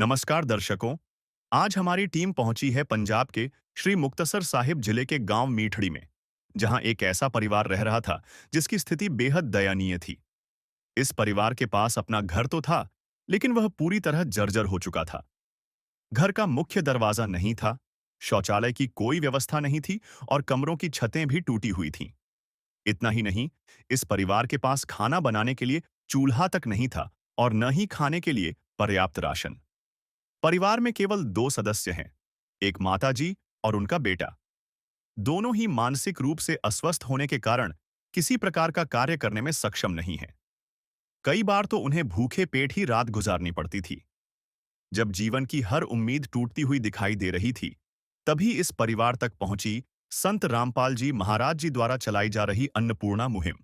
नमस्कार दर्शकों। आज हमारी टीम पहुंची है पंजाब के श्री मुक्तसर साहिब जिले के गांव मीठड़ी में, जहां एक ऐसा परिवार रह रहा था जिसकी स्थिति बेहद दयनीय थी। इस परिवार के पास अपना घर तो था, लेकिन वह पूरी तरह जर्जर हो चुका था। घर का मुख्य दरवाजा नहीं था, शौचालय की कोई व्यवस्था नहीं थी और कमरों की छतें भी टूटी हुई थीं। इतना ही नहीं, इस परिवार के पास खाना बनाने के लिए चूल्हा तक नहीं था और न ही खाने के लिए पर्याप्त राशन। परिवार में केवल दो सदस्य हैं, एक माताजी और उनका बेटा। दोनों ही मानसिक रूप से अस्वस्थ होने के कारण किसी प्रकार का कार्य करने में सक्षम नहीं हैं। कई बार तो उन्हें भूखे पेट ही रात गुजारनी पड़ती थी। जब जीवन की हर उम्मीद टूटती हुई दिखाई दे रही थी, तभी इस परिवार तक पहुंची संत रामपाल जी महाराज जी द्वारा चलाई जा रही अन्नपूर्णा मुहिम।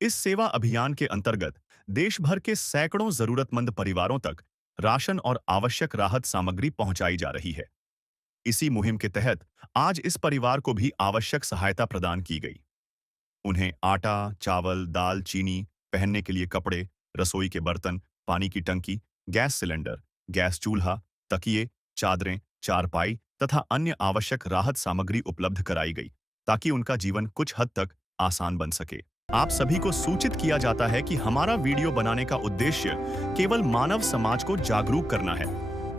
इस सेवा अभियान के अंतर्गत देश भर के सैकड़ों जरूरतमंद परिवारों तक राशन और आवश्यक राहत सामग्री पहुंचाई जा रही है। इसी मुहिम के तहत आज इस परिवार को भी आवश्यक सहायता प्रदान की गई। उन्हें आटा, चावल, दाल, चीनी, पहनने के लिए कपड़े, रसोई के बर्तन, पानी की टंकी, गैस सिलेंडर, गैस चूल्हा, तकिए, चादरें, चारपाई तथा अन्य आवश्यक राहत सामग्री उपलब्ध कराई गई, ताकि उनका जीवन कुछ हद तक आसान बन सके। आप सभी को सूचित किया जाता है कि हमारा वीडियो बनाने का उद्देश्य केवल मानव समाज को जागरूक करना है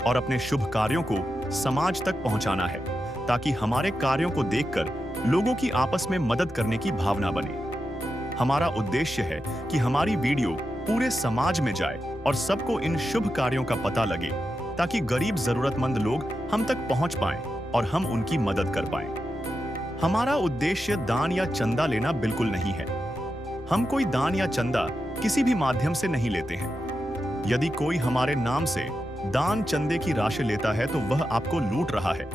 और अपने शुभ कार्यों को समाज तक पहुंचाना है, ताकि हमारे कार्यों को देखकर लोगों की आपस में मदद करने की भावना बने। हमारा उद्देश्य है कि हमारी वीडियो पूरे समाज में जाए और सबको इन शुभ कार्यों का पता लगे, ताकि गरीब जरूरतमंद लोग हम तक पहुंच पाएं और हम उनकी मदद कर पाएं। हमारा उद्देश्य दान या चंदा लेना बिल्कुल नहीं है। हम कोई दान या चंदा किसी भी माध्यम से नहीं लेते हैं। यदि कोई हमारे नाम से दान चंदे की राशि लेता है तो वह आपको लूट रहा है।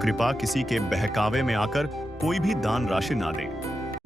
कृपया किसी के बहकावे में आकर कोई भी दान राशि ना दें।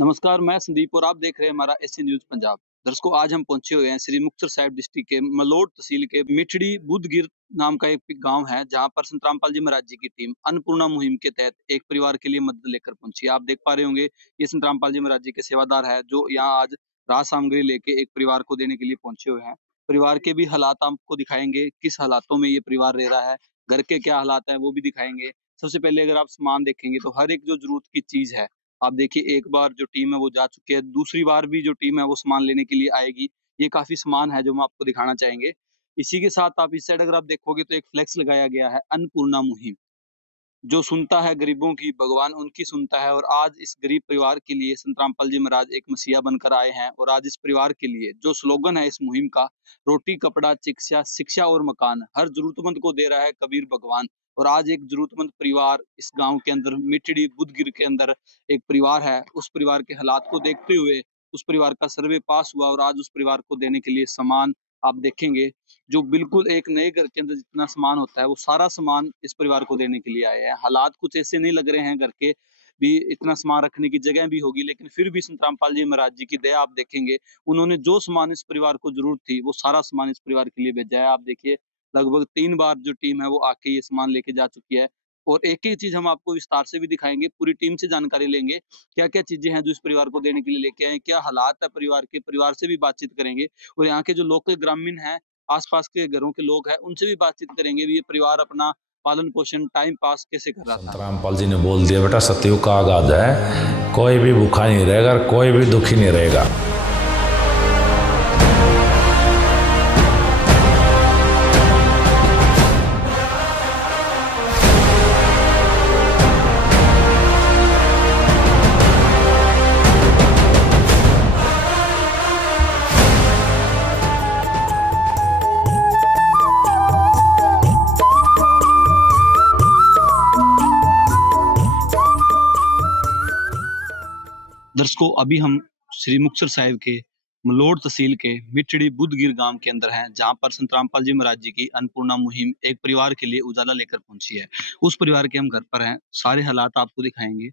नमस्कार, मैं संदीप और आप देख रहे हैं हमारा एससी न्यूज़ पंजाब। दर्शकों, आज हम पहुंचे हुए हैं श्री मुक्तसर साहिब डिस्ट्रिक्ट के मलोट तहसील के मिठड़ी बुधगिर नाम का एक गांव है, जहां पर संत रामपाल जी महाराज जी की टीम अन्नपूर्णा मुहिम के तहत एक परिवार के लिए मदद लेकर पहुंची है। आप देख पा रहे होंगे, ये संत रामपाल जी महाराज जी के सेवादार है, जो यहाँ आज राहत सामग्री लेके एक परिवार को देने के लिए पहुंचे हुए हैं। परिवार के भी हालात आपको दिखाएंगे, किस हालातों में ये परिवार रह रहा है, घर के क्या हालात है वो भी दिखाएंगे। सबसे पहले अगर आप सामान देखेंगे तो हर एक जो जरूरत की चीज है, आप देखिए, एक बार जो टीम है वो जा चुकी है, दूसरी बार भी जो टीम है वो सामान लेने के लिए आएगी। ये काफ़ी सामान है जो हम आपको दिखाना चाहेंगे। इसी के साथ आप इस साइड अगर आप देखोगे तो एक फ्लेक्स लगाया गया है अन्नपूर्णा मुहिम। जो सुनता है गरीबों की, भगवान उनकी सुनता है। और आज इस गरीब परिवार के लिए संत रामपाल जी महाराज एक मसीहा बनकर आए हैं। और आज इस परिवार के लिए जो स्लोगन है इस मुहिम का, रोटी, कपड़ा, शिक्षा शिक्षा और मकान, हर जरूरतमंद को दे रहा है कबीर भगवान। और आज एक जरूरतमंद परिवार इस गांव के अंदर मिठड़ी बुधगिर के अंदर एक परिवार है। उस परिवार के हालात को देखते हुए उस परिवार का सर्वे पास हुआ और आज उस परिवार को देने के लिए सामान आप देखेंगे, जो बिल्कुल एक नए घर के अंदर जितना सामान होता है, वो सारा सामान इस परिवार को देने के लिए आए हैं। हालात कुछ ऐसे नहीं लग रहे हैं घर के, भी इतना सामान रखने की जगह भी होगी, लेकिन फिर भी संत रामपाल जी महाराज जी की दया आप देखेंगे, उन्होंने जो सामान इस परिवार को ज़रूरत थी, वो सारा सामान इस परिवार के लिए भेजा है। आप देखिए, लगभग 3 बार जो टीम है, वो आके ये सामान लेके जा चुकी है। और एक-एक चीज़ हम आपको विस्तार से भी दिखाएँगे, पूरी टीम से जानकारी लेंगे, क्या-क्या चीज़ें हैं जो इस परिवार को देने के लिए लेके आए हैं, क्या हालात है परिवार के, परिवार से भी बातचीत करेंगे। और यहाँ के जो लोकल ग्रामीण हैं, आस-पास के घरों के लोग हैं, उनसे भी बातचीत करेंगे भी ये परिवार अपना पालन-पोषण, टाइम पास कैसे कर रहा संत था। रामपाल जी ने बोल दिया, बेटा सतयुग का आगाज है, कोई भी भूखा नहीं रहेगा, कोई भी दुखी नहीं रहेगा। दर्शकों, अभी हम श्री मुक्तसर साहिब के मलोट तहसील के मिठड़ी बुधगिर गांव के अंदर हैं, जहां पर संत रामपाल जी महाराज जी की अन्नपूर्णा मुहिम एक परिवार के लिए उजाला लेकर पहुंची है। उस परिवार के हम घर पर हैं, सारे हालात आपको दिखाएंगे।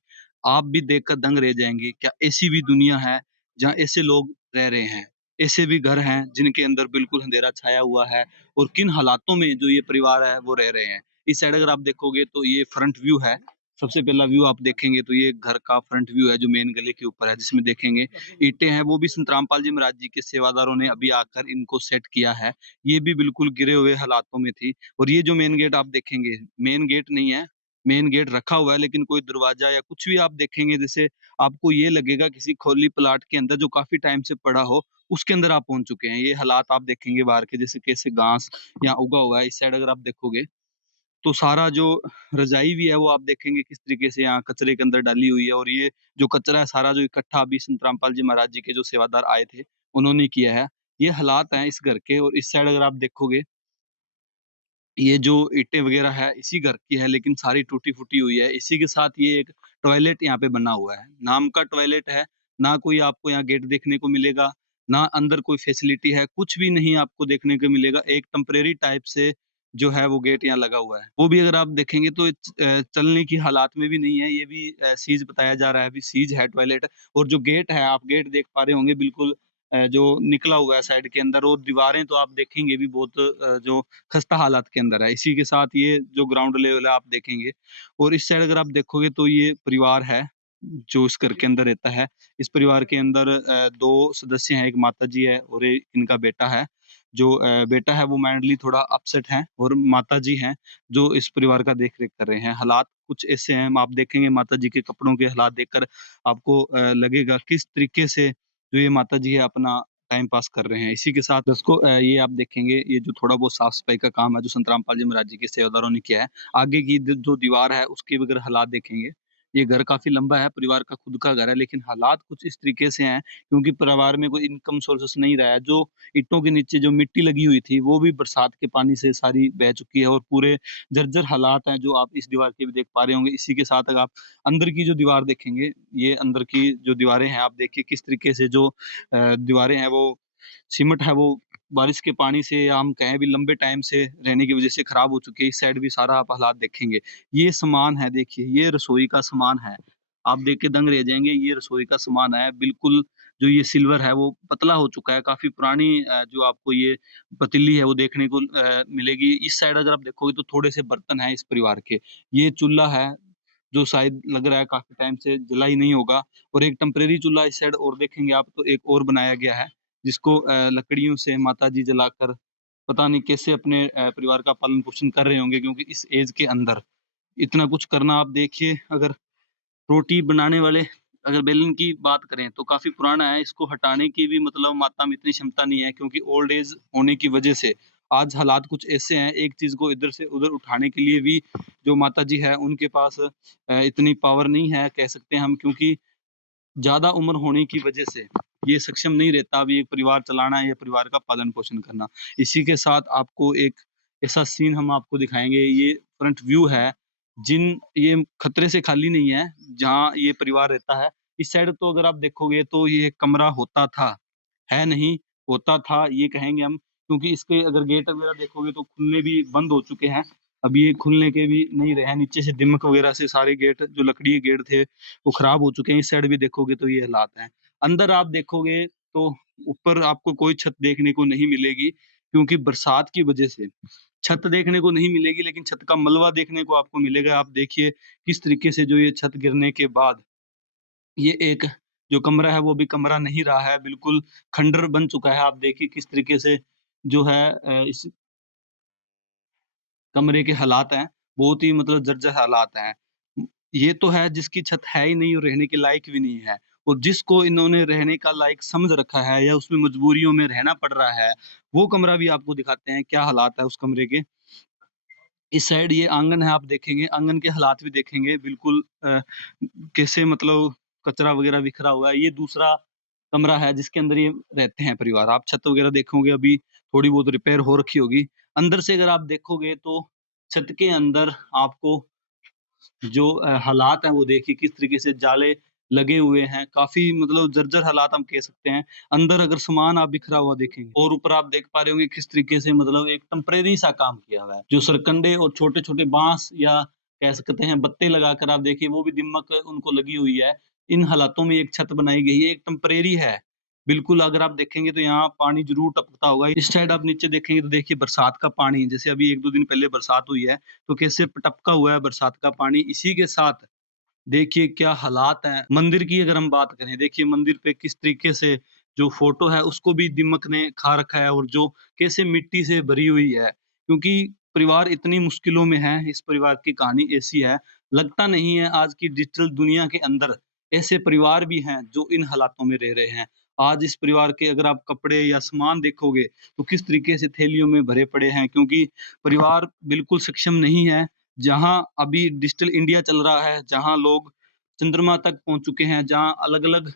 आप भी देखकर दंग रह जाएंगे, क्या ऐसी भी दुनिया है जहां ऐसे लोग रह रहे हैं, ऐसे भी घर हैं जिनके अंदर बिल्कुल अंधेरा छाया हुआ है, और किन हालातों में जो ये परिवार है वो रह रहे हैं। इस साइड अगर आप देखोगे तो ये फ्रंट व्यू है। सबसे पहला व्यू आप देखेंगे तो ये घर का फ्रंट व्यू है जो मेन गली के ऊपर है, जिसमें देखेंगे ईंटें हैं वो भी संतरामपाल जी महाराज जी के सेवादारों ने अभी आकर इनको सेट किया है। ये भी बिल्कुल गिरे हुए हालातों में थी और ये जो मेन गेट आप देखेंगे, मेन गेट नहीं है, मेन गेट रखा हुआ है लेकिन कोई दरवाजा या कुछ भी आप देखेंगे जैसे आपको ये लगेगा किसी खोली प्लाट के अंदर जो काफ़ी टाइम से पड़ा हो, उसके अंदर आप पहुँच चुके हैं। ये हालात आप देखेंगे बाहर के जैसे कैसे घास यहाँ उगा हुआ है, इस साइड अगर आप देखोगे तो सारा जो रज़ाई भी है वो आप देखेंगे किस तरीके से यहाँ कचरे के अंदर डाली हुई है और ये जो कचरा है सारा जो इकट्ठा अभी संत रामपाल जी महाराज जी के जो सेवादार आए थे, उन्होंने किया है। ये हालात हैं इस घर के और इस साइड अगर आप देखोगे, ये जो ईंटें वग़ैरह है इसी घर की है लेकिन सारी टूटी-फूटी हुई है। इसी के साथ ये एक टॉयलेट यहाँ पे बना हुआ है। नाम का टॉयलेट है, ना कोई आपको यहाँ गेट देखने को मिलेगा, ना अंदर कोई फैसिलिटी है, कुछ भी नहीं आपको देखने को मिलेगा। एक टेम्परेरी टाइप से जो है वो गेट यहाँ लगा हुआ है। वो भी अगर आप देखेंगे तो चलने की हालात में भी नहीं है, ये भी सीज बताया जा रहा है, अभी सीज है टॉयलेट और जो गेट है, आप गेट देख पा रहे होंगे बिल्कुल जो निकला हुआ है साइड के अंदर और दीवारें तो आप देखेंगे भी बहुत जो खस्ता हालात के अंदर है। इसी के साथ ये जो ग्राउंड लेवल है आप देखेंगे और इस साइड अगर आप देखोगे तो ये परिवार है, जो इस घर के अंदर रहता है। इस परिवार के अंदर 2 सदस्य हैं, एक माताजी है और एक इनका बेटा है। जो बेटा है वो मेंटली थोड़ा अपसेट है और माताजी हैं, जो इस परिवार का देख-रेख कर रहे हैं। हालात कुछ ऐसे हैं, आप देखेंगे माताजी के कपड़ों के हालात देखकर आपको लगेगा किस तरीके से जो ये माताजी है अपना टाइम पास कर रहे हैं। इसी के साथ इसको ये आप देखेंगे ये जो थोड़ा बहुत साफ-सफाई का काम है जो संत रामपाल जी महाराज जी के सेवादारों ने किया है। आगे की जो दीवार है उसके भी अगर हालात देखेंगे, ये घर काफ़ी लंबा है, परिवार का खुद का घर है लेकिन हालात कुछ इस तरीके से हैं क्योंकि परिवार में कोई इनकम सोर्सेस नहीं रहा है। जो ईंटों के नीचे जो मिट्टी लगी हुई थी वो भी बरसात के पानी से सारी बह चुकी है और पूरे जर्जर हालात हैं जो आप इस दीवार के भी देख पा रहे होंगे। इसी के साथ अगर आप अंदर की जो दीवार देखेंगे, ये अंदर की जो दीवारें हैं आप देखिए किस तरीके से जो दीवारें हैं वो सीमेंट है वो बारिश के पानी से या हम कहें भी लंबे टाइम से रहने की वज़ह से खराब हो चुकी है। इस साइड भी सारा आप हालात देखेंगे। ये सामान है देखिए, ये रसोई का सामान है। आप देख के दंग रह जाएँगे, ये रसोई का सामान है। बिल्कुल जो ये सिल्वर है वो पतला हो चुका है, काफ़ी पुरानी जो आपको ये पतीली है वो देखने को मिलेगी। इस साइड अगर आप देखोगे तो थोड़े से बर्तन हैं इस परिवार के। ये चूल्हा है, जो शायद लग रहा है काफ़ी टाइम से जला ही नहीं होगा और एक टेम्परेरी चूल्हा इस साइड और देखेंगे आप तो एक और बनाया गया है। जिसको लकड़ियों से माताजी जलाकर पता नहीं कैसे अपने परिवार का पालन-पोषण कर रहे होंगे क्योंकि इस ऐज के अंदर इतना कुछ करना आप देखिए अगर रोटी बनाने वाले अगर बेलन की बात करें तो काफ़ी पुराना है, इसको हटाने की भी मतलब मात्रा में इतनी क्षमता नहीं है क्योंकि ओल्ड एज होने की वजह से आज हालात कुछ ऐसे हैं, एक चीज़ को इधर से उधर उठाने के लिए भी जो माताजी है उनके पास इतनी पावर नहीं है कह सकते हैं हम क्योंकि ज़्यादा उम्र होने की वजह से ये सक्षम नहीं रहता अभी एक परिवार चलाना या परिवार का पालन-पोषण करना। इसी के साथ आपको एक ऐसा सीन हम आपको दिखाएँगे, ये फ्रंट व्यू है, ये खतरे से खाली नहीं है, जहाँ ये परिवार रहता है। इस साइड तो अगर आप देखोगे तो ये कमरा होता था, है नहीं, होता था ये कहेंगे हम क्योंकि इसके अगर गेट वगैरह देखोगे तो खुलने भी बंद हो चुके हैं। अभी ये खुलने के भी नहीं रहे हैं, नीचे से दीमक वगैरह से सारे गेट जो लकड़ी के गेट थे वो खराब हो चुके हैं। इस साइड भी देखोगे तो ये हालात हैं। अंदर आप देखोगे तो ऊपर आपको कोई छत देखने को नहीं मिलेगी क्योंकि बरसात की वजह से छत देखने को नहीं मिलेगी लेकिन छत का मलबा देखने को आपको मिलेगा। आप देखिए किस तरीके से जो ये छत गिरने के बाद ये एक जो कमरा है वो भी कमरा नहीं रहा है, बिल्कुल खंडर बन चुका है। आप देखिए किस तरीके से जो है इस कमरे के हालात हैं, बहुत ही मतलब जर्जर हालात हैं। ये तो है जिसकी छत है ही नहीं और रहने के लायक भी नहीं है और जिसको इन्होंने रहने का लायक समझ रखा है या उसमें मजबूरियों में रहना पड़ रहा है, वो कमरा भी आपको दिखाते हैं, क्या हालात है उस कमरे के। इस साइड ये आँगन है आप देखेंगे, आँगन के हालात भी देखेंगे बिल्कुल कैसे मतलब कचरा वग़ैरह बिखरा हुआ है। ये दूसरा कमरा है जिसके अंदर ये रहते हैं परिवार। आप छत वग़ैरह देखोगे अभी थोड़ी बहुत रिपेयर हो रखी होगी। अंदर से अगर आप देखोगे तो छत के अंदर आपको जो हालात हैं वो देखिए किस तरीके से जाले लगे हुए हैं, काफ़ी मतलब जर्जर हालात हम कह सकते हैं। अंदर अगर सामान आप बिखरा हुआ देखेंगे और ऊपर आप देख पा रहे होंगे किस तरीके से मतलब एक टेम्परेरी सा काम किया हुआ है। जो सरकंडे और छोटे-छोटे बाँस या कह सकते हैं बत्ते लगाकर आप देखिए वो भी दीमक उनको लगी हुई है। इन हालातों में एक छत बनाई गई है, एक टेम्परेरी है। बिल्कुल अगर आप देखेंगे तो यहाँ पानी ज़रूर टपकता होगा। इस साइड आप नीचे देखेंगे तो देखिए बरसात का पानी जैसे अभी 1-2 दिन पहले बरसात हुई है, तो कैसे टपका हुआ है बरसात का पानी। इसी के साथ देखिए क्या हालात हैं। मंदिर की अगर हम बात करें, देखिए मंदिर पे किस तरीके से जो फ़ोटो है उसको भी दीमक ने खा रखा है और जो कैसे मिट्टी से भरी हुई है। क्योंकि परिवार इतनी मुश्किलों में है, इस परिवार की कहानी ऐसी है। लगता नहीं है आज की डिजिटल दुनिया के अंदर ऐसे परिवार भी हैं जो इन हालातों में रह रहे हैं। आज इस परिवार के अगर आप कपड़े या सामान देखोगे तो किस तरीके से थैलियों में भरे पड़े हैं, क्योंकि परिवार बिल्कुल सक्षम नहीं है। जहाँ अभी डिजिटल इंडिया चल रहा है, जहाँ लोग चंद्रमा तक पहुँच चुके हैं, जहाँ अलग-अलग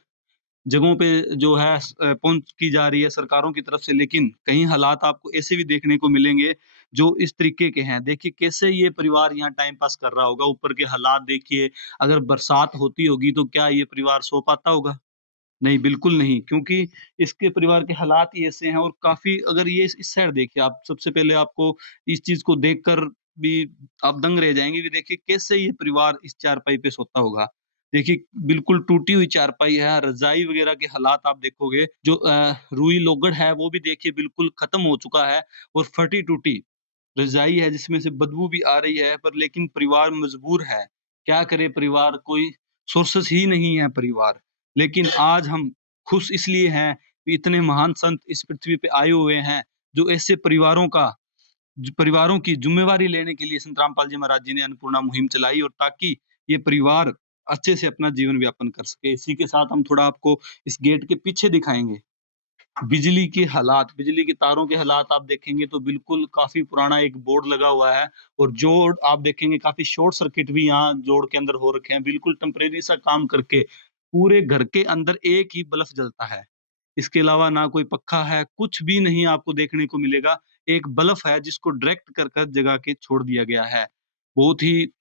जगहों पे जो है पहुँच की जा रही है सरकारों की तरफ से, लेकिन कई हालात आपको ऐसे भी देखने को मिलेंगे जो इस तरीके के हैं। देखिए कैसे ये परिवार यहाँ टाइम पास कर रहा होगा, ऊपर के हालात देखिए, अगर बरसात होती होगी तो क्या ये परिवार सो पाता होगा? नहीं, बिल्कुल नहीं, क्योंकि इसके परिवार के हालात ही ऐसे हैं और काफ़ी अगर ये इस साइड देखिए आप, सबसे पहले आपको इस चीज़ को देखकर भी आप दंग रह जाएँगे कि देखिए कैसे ये परिवार इस चारपाई पे सोता होगा। देखिए बिल्कुल टूटी हुई चारपाई है, रज़ाई वग़ैरह के हालात आप देखोगे, जो रुई लोगड़ है वो भी देखिए बिल्कुल ख़त्म हो चुका है और फटी-टूटी रज़ाई है जिसमें से बदबू भी आ रही है, पर लेकिन परिवार मजबूर है। क्या करे परिवार, कोई सोर्सेस ही नहीं है परिवार। लेकिन आज हम खुश इसलिए हैं कि इतने महान संत इस पृथ्वी पे आए हुए हैं, जो ऐसे परिवारों की ज़िम्मेवारी लेने के लिए संत रामपाल जी महाराज जी ने अन्नपूर्णा मुहिम चलाई, और ताकि ये परिवार अच्छे से अपना जीवन यापन कर सके। इसी के साथ हम थोड़ा आपको इस गेट के पीछे दिखाएँगे। बिजली के हालात, बिजली के तारों के हालात आप देखेंगे तो बिल्कुल काफ़ी पुराना एक बोर्ड लगा हुआ है, और जोड़ आप देखेंगे काफ़ी शॉर्ट सर्किट भी यहाँ जोड़ के अंदर हो रखे हैं। बिल्कुल टेम्परेरी सा काम करके पूरे घर के अंदर एक ही बल्ब जलता है। इसके अलावा ना कोई पक्खा है, कुछ भी नहीं आपको देखने को मिलेगा। एक बल्ब है जिसको डायरेक्ट कर कर जगा के छोड़ दिया गया है। बहुत ही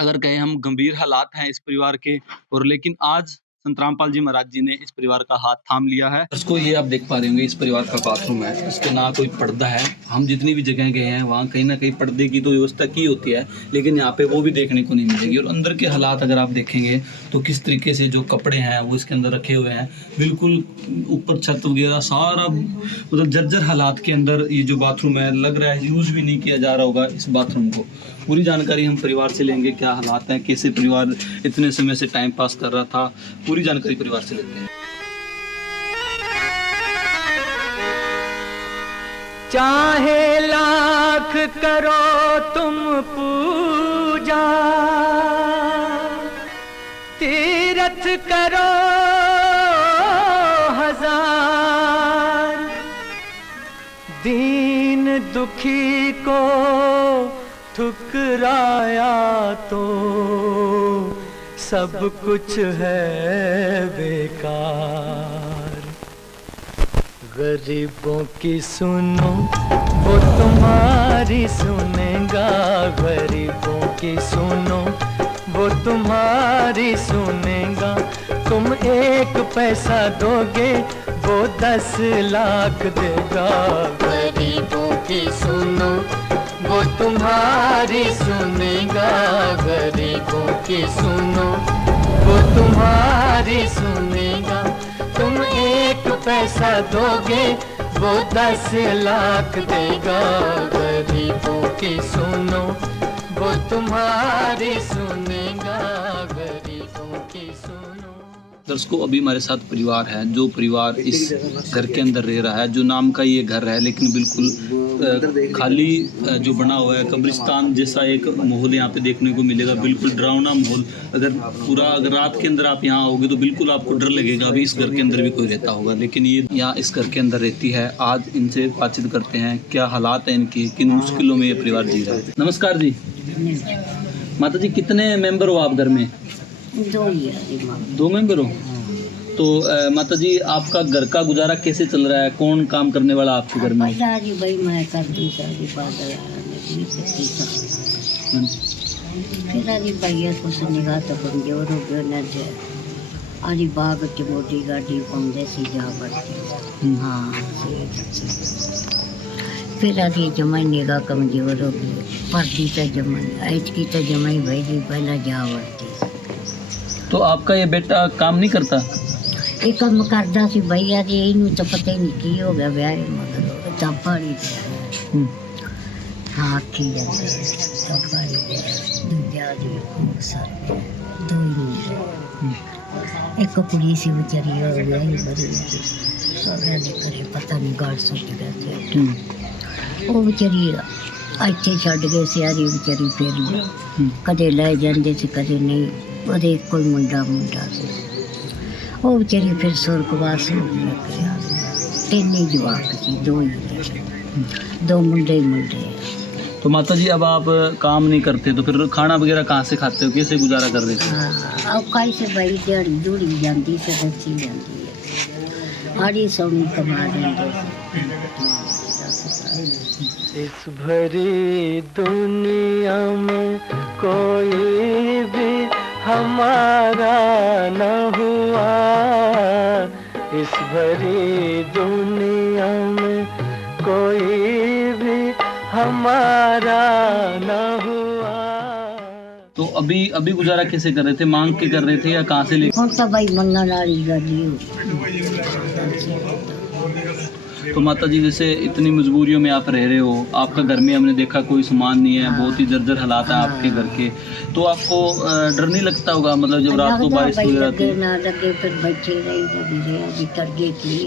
अगर कहें हम गंभीर हालात हैं इस परिवार के, और लेकिन आज संत रामपाल जी महाराज जी ने इस परिवार का हाथ थाम लिया है। इसको ये आप देख पा रहे होंगे, इस परिवार का बाथरूम है, इसके ना कोई पर्दा है। हम जितनी भी जगह गए हैं वहाँ कहीं ना कहीं पर्दे की तो व्यवस्था की होती है, लेकिन यहाँ पे वो भी देखने को नहीं मिलेगी। और अंदर के हालात अगर आप देखेंगे तो किस तरीके से जो कपड़े हैं वो इसके अंदर रखे हुए हैं, बिल्कुल ऊपर छत वगैरह सारा मतलब जर्जर हालात के अंदर ये जो बाथरूम है, लग रहा है यूज़ भी नहीं किया जा रहा होगा इस बाथरूम को। पूरी जानकारी हम परिवार से लेंगे, क्या हालात हैं, कैसे परिवार इतने समय से टाइम पास कर रहा था, पूरी जानकारी परिवार से लेते हैं। चाहे लाख करो तुम पूजा, तीरथ करो हजार, दीन दुखी को ठुकराया तो सब कुछ है बेकार। गरीबों की सुनो वो तुम्हारी सुनेगा, गरीबों की सुनो वो तुम्हारी सुनेगा। तुम 1 पैसा दोगे वो 10 लाख देगा। गरीबों की सुनो वो तुम्हारी सुनेगा, गरीबों की सुनो वो तुम्हारी सुनेगा। तुम 1 पैसा दोगे वो 10 लाख देगा। गरीबों की सुनो वो तुम्हारी सुनेगा, गरीबों की सुनो। दर्शकों, अभी हमारे साथ परिवार है, जो परिवार इस घर के अंदर रह रहा है, जो नाम का ये घर है लेकिन बिल्कुल खाली जो बना हुआ है, कब्रिस्तान जैसा एक माहौल यहाँ पे देखने को मिलेगा, बिल्कुल डरावना माहौल। अगर रात के अंदर आप यहाँ आओगे तो बिल्कुल आपको डर लगेगा अभी इस घर के अंदर भी कोई रहता होगा, लेकिन ये यहाँ इस घर के अंदर रहती है। आज इनसे बातचीत करते हैं, क्या हालात हैं इनकी, किन मुश्किलों में ये परिवार जी रहा है। नमस्कार जी। माता जी, कितने मेंबर हो आप घर में? 2 मेंबर हो। तो माता जी, आपका घर का गुजारा कैसे चल रहा है? कौन काम करने वाला आपके घर में? भाई मैं कर दी फिर आजी भैया कुछ निगाह तो कमजोर हो गयो न जे आजी बाग च मोटी गाड़ी पाਉਂਦੇ ਸੀ जा बढ़ती। हाँ फिर आजी जमाई निगाह कमजोर हो गई, पढ़ती तो जमाई ऐचकी तो जमाई भाई जी पहला जा बढ़ती। तो आपका ये बेटा काम नहीं करता? ये काम करता सी भैया जी, इनू तो पता ही नहीं की हो गया ब्याह मगर चापा नहीं हाँ आखी जाते तो भाई दे दूजा जी खूब सारे दो ही मुंडे एक कुड़ी सी बेचारी और विआही बड़ी सोहरे दे करे पता नहीं गाड़ सुट गए थे ਉਹ ਵਿਚਾਰੀ ਇੱਥੇ ਛੱਡ ਗਏ ਸਿਆਰੀ ਵਿਚਾਰੀ ਫਿਰ ਕਦੇ ਲੈ ਜਾਂਦੇ ਸੀ ਕਦੇ ਨਹੀਂ ਉਹਦੇ ਕੋਈ ਮੁੰਡਾ ਸੀ ਉਹ ਵਿਚਾਰੀ ਫਿਰ ਸੁਰਗਵਾਸ ਹੋ ਗਿਆ ਤਿੰਨ ਹੀ ਜਵਾਕ ਸੀ ਦੋ ਮੁੰਡੇ तो माता जी अब आप काम नहीं करते तो फिर खाना वगैरह कहाँ से खाते हो, कैसे गुजारा कर रहे थे? हाँ अब कैसे भाई दिहाड़ी दूड़ी जाती से बच्ची जाती है हाड़ी सोनी कमा देंगे इस भरी दुनिया में कोई भी हमारा न हुआ, इस भरी दुनिया में कोई भी हमारा न हुआ। तो अभी गुजारा कैसे कर रहे थे, मांग के कर रहे थे या कहाँ से ले? हम तो भाई मन्ना वाली गली तो माता जी जैसे इतनी मजबूरियों में आप रह रहे हो, आपका घर में हमने देखा कोई सामान नहीं है, बहुत ही जर्जर हालात है आपके घर के, तो आपको डर नहीं लगता होगा मतलब जब रात को बारिश वगैरह आती है? ना लगे फिर बच्चे रही कर गए की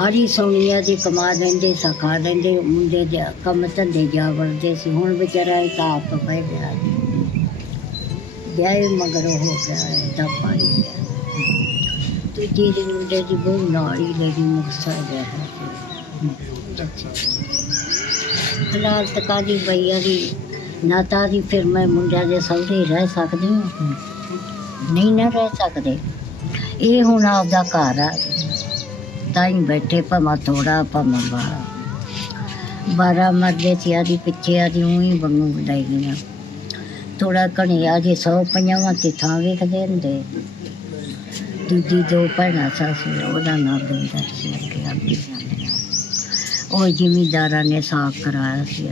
हरी सोनिया जी कमा देंगे सिखा देंगे मुंडे कम धंधे जा वरते सी हुण बेचारा एक आप पै गया ब्याह मगर हो गया दफा ही गया दूजी दिन मुंडे की बहू नाल ही लेडी मुक्तसर गया हालात कादी भैया दी ना तादी फिर मैं मुंडा दे सौरे रह सकदी हूँ नहीं ना रह सकते ये हुण आपदा घर आ ताई बैठे भावें थोड़ा भावें बारह मरदे से आदि पिछे आदि ऊँ बंगू बनाई गई थोड़ा घने आजे 100 50 ते थां वेखदे हुंदे दूजी दो भैणां सस्स ओहदा नाम बिंदर सी अगे आंदी जांदी ओह जिमीदारां ने साफ कराया सी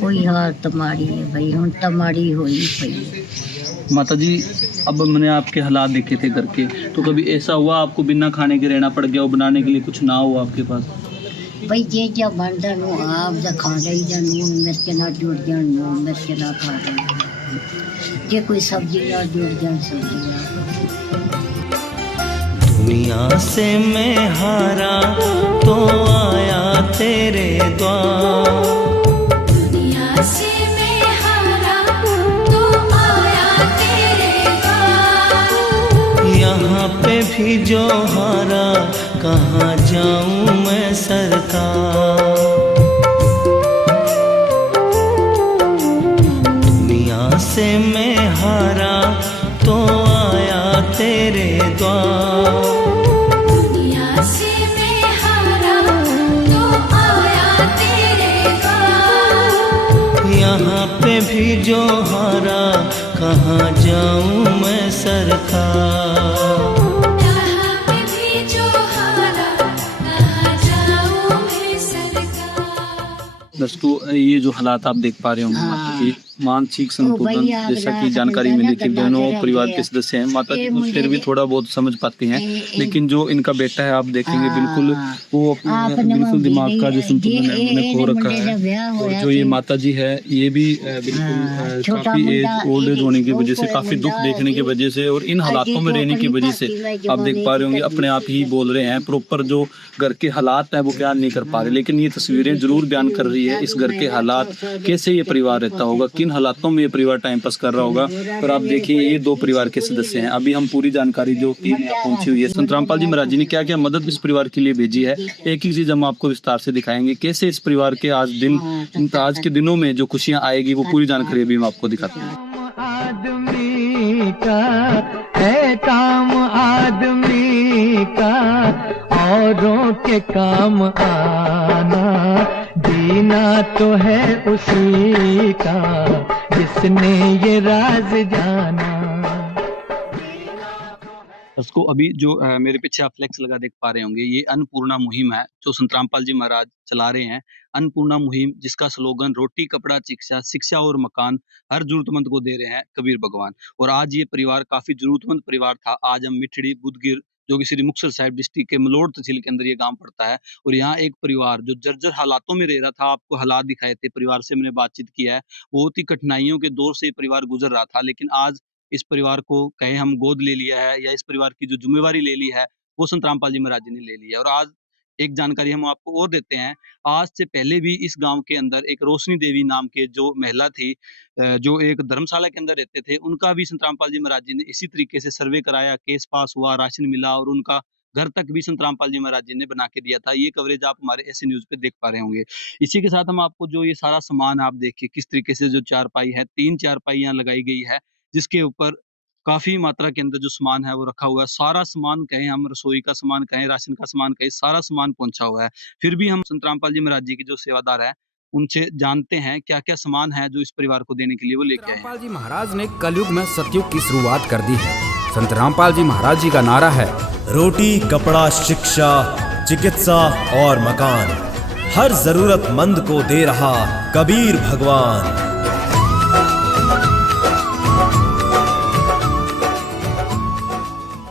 कोई हालत माड़ी है भाई हुण तां माड़ी होई पई। माता जी अब मैंने आपके हालात देखे थे घर के, तो कभी ऐसा हुआ आपको बिना खाने के रहना पड़ गया और बनाने के लिए कुछ ना हो आपके पास? भाई जे जा बनता नु आप दा खा गई जा नून मिर्च ना जुड़ जान नून मिर्च ना खा गई जे कोई सब्जी ना जुड़ जान सब्जी दुनिया से मैं हारा तो आया तेरे द्वार, दुनिया से मैं हारा तो आया तेरे द्वार, यहाँ पे भी जो हारा कहाँ जाऊँ मैं सरकार। दुनिया से मैं हारा तो आया तेरे द्वार, दुनिया से मैं हारा तो आया तेरे द्वार, यहाँ पे भी जो हारा कहाँ जाऊँ मैं सरकार। यहाँ पे भी जो हारा कहाँ जाऊँ मैं सरकार। दर्शकों ये जो हालात आप देख पा रहे होंगे माता जी, मानसिक संतुलन जैसा कि जानकारी मिली थी, दोनों परिवार के सदस्य हैं, माता जी कुछ फिर भी थोड़ा बहुत समझ पाते हैं, लेकिन जो इनका बेटा है आप देखेंगे बिल्कुल वो अपने बिल्कुल दिमाग का जो संतुलन है उन्हें खो रखा है। और जो ये माता जी है ये भी बिल्कुल काफी एज ओल्ड एज होने की वजह से, काफी दुख देखने की वजह से और इन हालातों में रहने की वजह से आप देख पा रहे होंगे अपने आप ही बोल रहे हैं, प्रॉपर जो घर के हालात है वो बयान नहीं कर पा रहे, लेकिन ये तस्वीरें जरूर बयान कर रही है इस घर के हालात, कैसे ये परिवार रहता होगा, किन हालातों में ये परिवार टाइम पास कर रहा होगा। और आप देखिए ये दो परिवार के सदस्य हैं, अभी हम पूरी जानकारी जो टीम यहाँ पहुंची हुई है, संत रामपाल जी महाराज जी ने क्या क्या मदद इस परिवार के लिए भेजी है, एक ही चीज हम आपको विस्तार से दिखाएंगे, कैसे इस परिवार के आज के दिनों में जो खुशियां आएगी वो पूरी जानकारी अभी हम आपको दिखाते हैं। आदमी का है काम आदमी का औरों के काम आना, जीना तो है उसी का जिसने ये राज जाना। उसको अभी जो मेरे पीछे आप फ्लेक्स लगा देख पा रहे होंगे, ये अन्नपूर्णा मुहिम है जो संत रामपाल जी महाराज चला रहे हैं। अन्नपूर्णा मुहिम जिसका स्लोगन रोटी कपड़ा शिक्षा, शिक्षा और मकान हर जरूरतमंद को दे रहे हैं कबीर भगवान। और आज ये परिवार काफी जरूरतमंद परिवार था। आज हम मिठड़ी बुदगिर जो कि श्री मुक्तसर साहिब डिस्ट्रिक्ट के मलोट तहसील के अंदर ये गांव पड़ता है। और यहाँ एक परिवार जो जर्जर हालातों में रह रहा था, आपको हालात दिखाए थे, परिवार से मैंने बातचीत किया है, बहुत ही कठिनाइयों के दौर से ये परिवार गुजर रहा था, लेकिन आज इस परिवार को कहे हम गोद ले लिया है, या इस परिवार की जो जिम्मेवारी ले ली है वो संत रामपाल जी महाराज जी ने ले ली है। और आज एक जानकारी हम आपको और देते हैं, आज से पहले भी इस गांव के अंदर एक रोशनी देवी नाम के जो महिला थी, जो एक धर्मशाला के अंदर रहते थे, उनका भी संत रामपाल जी महाराज जी ने इसी तरीके से सर्वे कराया, केस पास हुआ, राशन मिला, और उनका घर तक भी संत रामपाल जी महाराज जी ने बना के दिया था। ये कवरेज आप हमारे ऐसे न्यूज पे देख पा रहे होंगे। इसी के साथ हम आपको जो ये सारा सामान आप देखिए किस तरीके से, जो चारपाई है, 3 चारपाई यहाँ लगाई गई है, जिसके ऊपर काफ़ी मात्रा के अंदर जो सामान है वो रखा हुआ है। सारा सामान कहें हम, रसोई का सामान कहें, राशन का सामान कहें, सारा सामान पहुँचा हुआ है। फिर भी हम संत रामपाल जी महाराज जी के जो सेवादार हैं, उनसे जानते हैं क्या-क्या सामान है जो इस परिवार को देने के लिए वो लेके आए हैं। रामपाल जी महाराज ने कलयुग में सतयुग की शुरुआत कर दी है। संत रामपाल जी महाराज जी का नारा है, रोटी, कपड़ा, शिक्षा, चिकित्सा और मकान, हर जरूरतमंद को दे रहा कबीर भगवान।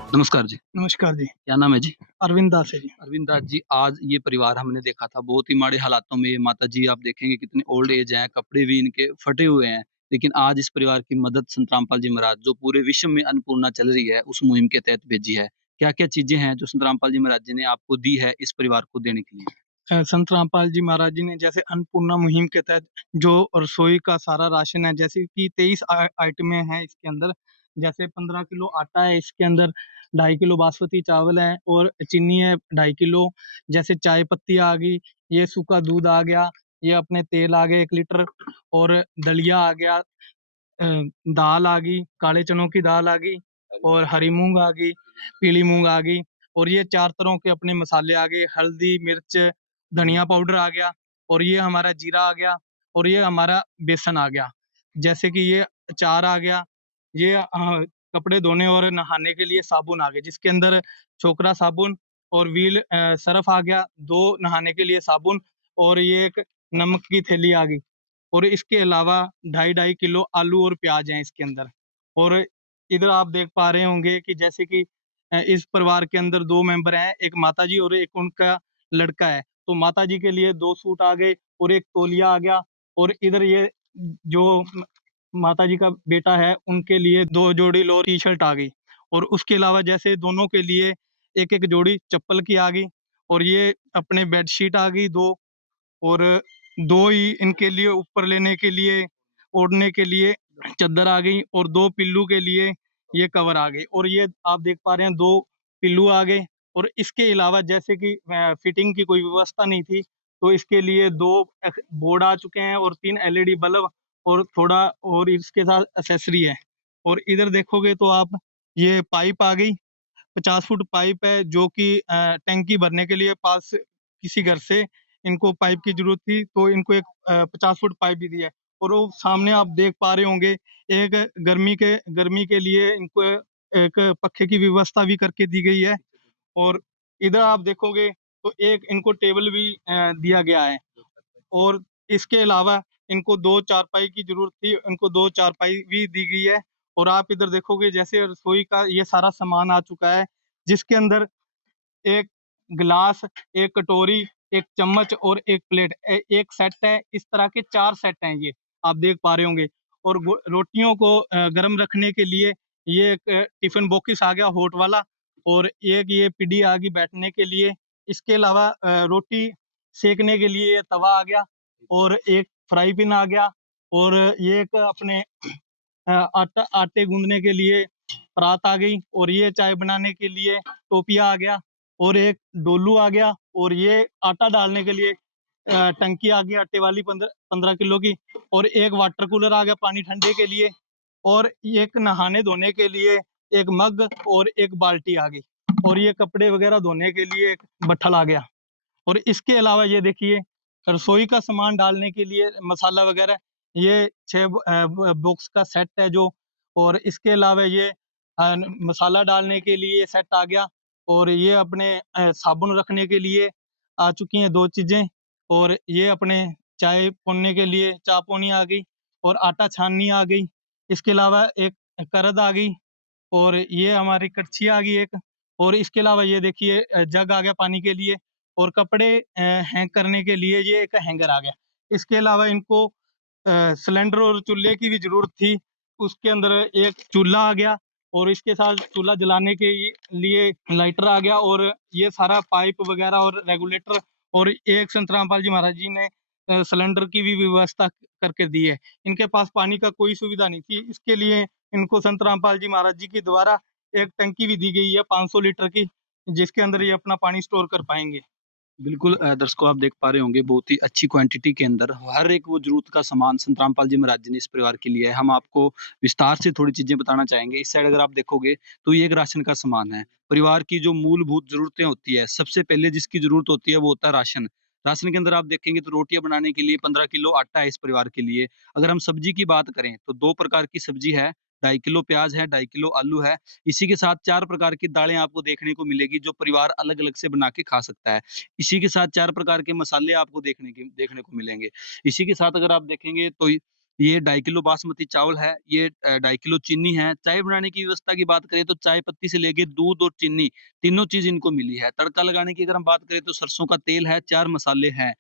नमस्कार जी। नमस्कार जी। क्या नाम है जी? अरविंद दास है जी। अरविंद दास जी, आज ये परिवार हमने देखा था, बहुत ही माड़े हालातों में। माता जी आप देखेंगे कितने ओल्ड एज हैं, कपड़े भी इनके फटे हुए हैं, लेकिन आज इस परिवार की मदद संत रामपाल जी महाराज, जो पूरे विश्व में अन्नपूर्णा चल रही है, उस मुहिम के तहत भेजी है। क्या-क्या चीजें हैं जो संत रामपाल जी महाराज जी ने आपको दी है इस परिवार को देने के लिए? संत रामपाल जी महाराज जी ने जैसे अन्नपूर्णा मुहिम के तहत जो रसोई का सारा राशन है, जैसे कि 23 आइटमें हैं इसके अंदर। जैसे 15 किलो आटा है इसके अंदर, 2.5 किलो बासमती चावल है और चीनी है 2.5 किलो। जैसे चाय पत्ती आ गई, ये सूखा दूध आ गया, ये अपने तेल आ गए 1 लीटर, और दलिया आ गया, दाल आ गई, काले चनों की दाल आ गई, और हरी मूंग आ गई, पीली मूंग आ गई, और ये 4 तरह के अपने मसाले आ गए, हल्दी, मिर्च, धनिया पाउडर आ गया, और ये हमारा जीरा आ गया, और ये हमारा बेसन आ गया। जैसे कि ये अचार आ गया, ये कपड़े धोने और नहाने के लिए साबुन आ गए, जिसके अंदर छोकरा साबुन और व्हील सर्फ आ गया, 2 नहाने के लिए साबुन, और ये एक नमक की थैली आ गई। और इसके अलावा 2.5 किलो आलू और प्याज हैं इसके अंदर। और इधर आप देख पा रहे होंगे कि जैसे कि इस परिवार के अंदर 2 मेंबर हैं, एक माताजी और एक उनका लड़का है। तो माताजी के लिए 2 सूट आ गए और 1 तौलिया आ गया, और इधर ये जो माताजी का बेटा है, उनके लिए 2 जोड़ी लोअर टी-शर्ट आ गई। और उसके अलावा जैसे दोनों के लिए 1-1 जोड़ी चप्पल की आ गई, और ये अपने बेडशीट आ गई 2, और 2 ही इनके लिए ऊपर लेने के लिए, ओढ़ने के लिए चद्दर आ गई, और 2 पिल्लू के लिए ये कवर आ गए। और ये आप देख पा रहे हैं 2 पिल्लू आ गए। और इसके अलावा जैसे कि फिटिंग की कोई व्यवस्था नहीं थी, तो इसके लिए 2 बोर्ड आ चुके हैं, और 3 एलईडी बल्ब, और थोड़ा और इसके साथ एक्सेसरी है। और इधर देखोगे तो आप, ये पाइप आ गई, 50 फुट पाइप है, जो कि टैंकी भरने के लिए पास किसी घर से इनको पाइप की ज़रूरत थी, तो इनको एक 50 फुट पाइप भी दिया है। और वो सामने आप देख पा रहे होंगे, एक गर्मी के लिए इनको एक पक्खे की व्यवस्था भी करके दी गई है। और इधर आप देखोगे तो एक इनको टेबल भी दिया गया है। और इसके अलावा इनको 2 चारपाई की ज़रूरत थी, इनको 2 चारपाई भी दी गई है। और आप इधर देखोगे जैसे रसोई का ये सारा सामान आ चुका है, जिसके अंदर 1 गिलास, 1 कटोरी, 1 चम्मच और 1 प्लेट, एक सेट है। इस तरह के 4 सेट हैं ये, आप देख पा रहे होंगे। और रोटियों को गर्म रखने के लिए ये एक टिफ़िन बॉक्स आ गया हॉट वाला, और एक ये पीढ़ी आ गई बैठने के लिए। इसके अलावा रोटी सेकने के लिए ये तवा आ गया, और एक फ्राई पैन आ गया, और ये एक अपने आटे गूँदने के लिए परात आ गई, और ये चाय बनाने के लिए टोपिया आ गया, और एक डोलू आ गया, और ये आटा डालने के लिए टंकी आ गई आटे वाली 15 किलो की, और एक वाटर कूलर आ गया पानी ठंडे के लिए, और एक नहाने धोने के लिए एक मग और एक बाल्टी आ गई, और ये कपड़े वगैरह धोने के लिए एक बट्ठल आ गया। और इसके अलावा ये देखिए, रसोई का सामान डालने के लिए मसाला वगैरह, ये 6 बॉक्स का सेट है जो। और इसके अलावा ये मसाला डालने के लिए सेट आ गया, और ये अपने साबुन रखने के लिए आ चुकी हैं 2 चीज़ें, और ये अपने चाय पोनने के लिए चाय पोनी आ गई, और आटा छाननी आ गई। इसके अलावा एक करद आ गई, और ये हमारी कड़छी आ गई एक, और इसके अलावा ये देखिए जग आ गया पानी के लिए, और कपड़े हैंग करने के लिए ये एक हैंगर आ गया। इसके अलावा इनको सिलेंडर और चूल्हे की भी ज़रूरत थी, उसके अंदर एक चूल्हा आ गया, और इसके साथ चूल्हा जलाने के लिए लाइटर आ गया, और ये सारा पाइप वगैरह और रेगुलेटर, और एक संत रामपाल जी महाराज जी ने सिलेंडर की भी व्यवस्था करके दी है। इनके पास पानी का कोई सुविधा नहीं थी, इसके लिए इनको संत रामपाल जी महाराज जी के द्वारा एक टंकी भी दी गई है 500 लीटर की, जिसके अंदर ये अपना पानी स्टोर कर पाएंगे। बिल्कुल दर्शकों आप देख पा रहे होंगे बहुत ही अच्छी क्वांटिटी के अंदर हर एक वो जरूरत का सामान संत रामपाल जी महाराज जी ने इस परिवार के लिए है। हम आपको विस्तार से थोड़ी चीजें बताना चाहेंगे। इस साइड अगर आप देखोगे तो ये एक राशन का सामान है। परिवार की जो मूलभूत जरूरतें होती है, सबसे पहले जिसकी जरूरत होती है वो होता है राशन। राशन के अंदर आप देखेंगे तो रोटियां बनाने के लिए 15 किलो आटा है इस परिवार के लिए। अगर हम सब्जी की बात करें तो 2 प्रकार की सब्जी है, 2.5 किलो प्याज है, 2.5 किलो आलू है। इसी के साथ 4 प्रकार की दालें आपको देखने को मिलेगी जो परिवार अलग-अलग से बना के खा सकता है। इसी के साथ 4 प्रकार के मसाले आपको देखने को मिलेंगे। इसी के साथ अगर आप देखेंगे तो ये 2.5 किलो बासमती चावल है, ये 2.5 किलो चीनी है। चाय बनाने की व्यवस्था की बात करें तो चाय पत्ती से लेके दूध और चीनी तीनों चीज़ इनको मिली है। तड़का लगाने की अगर हम बात करें तो सरसों का तेल है, 4 मसाले हैं।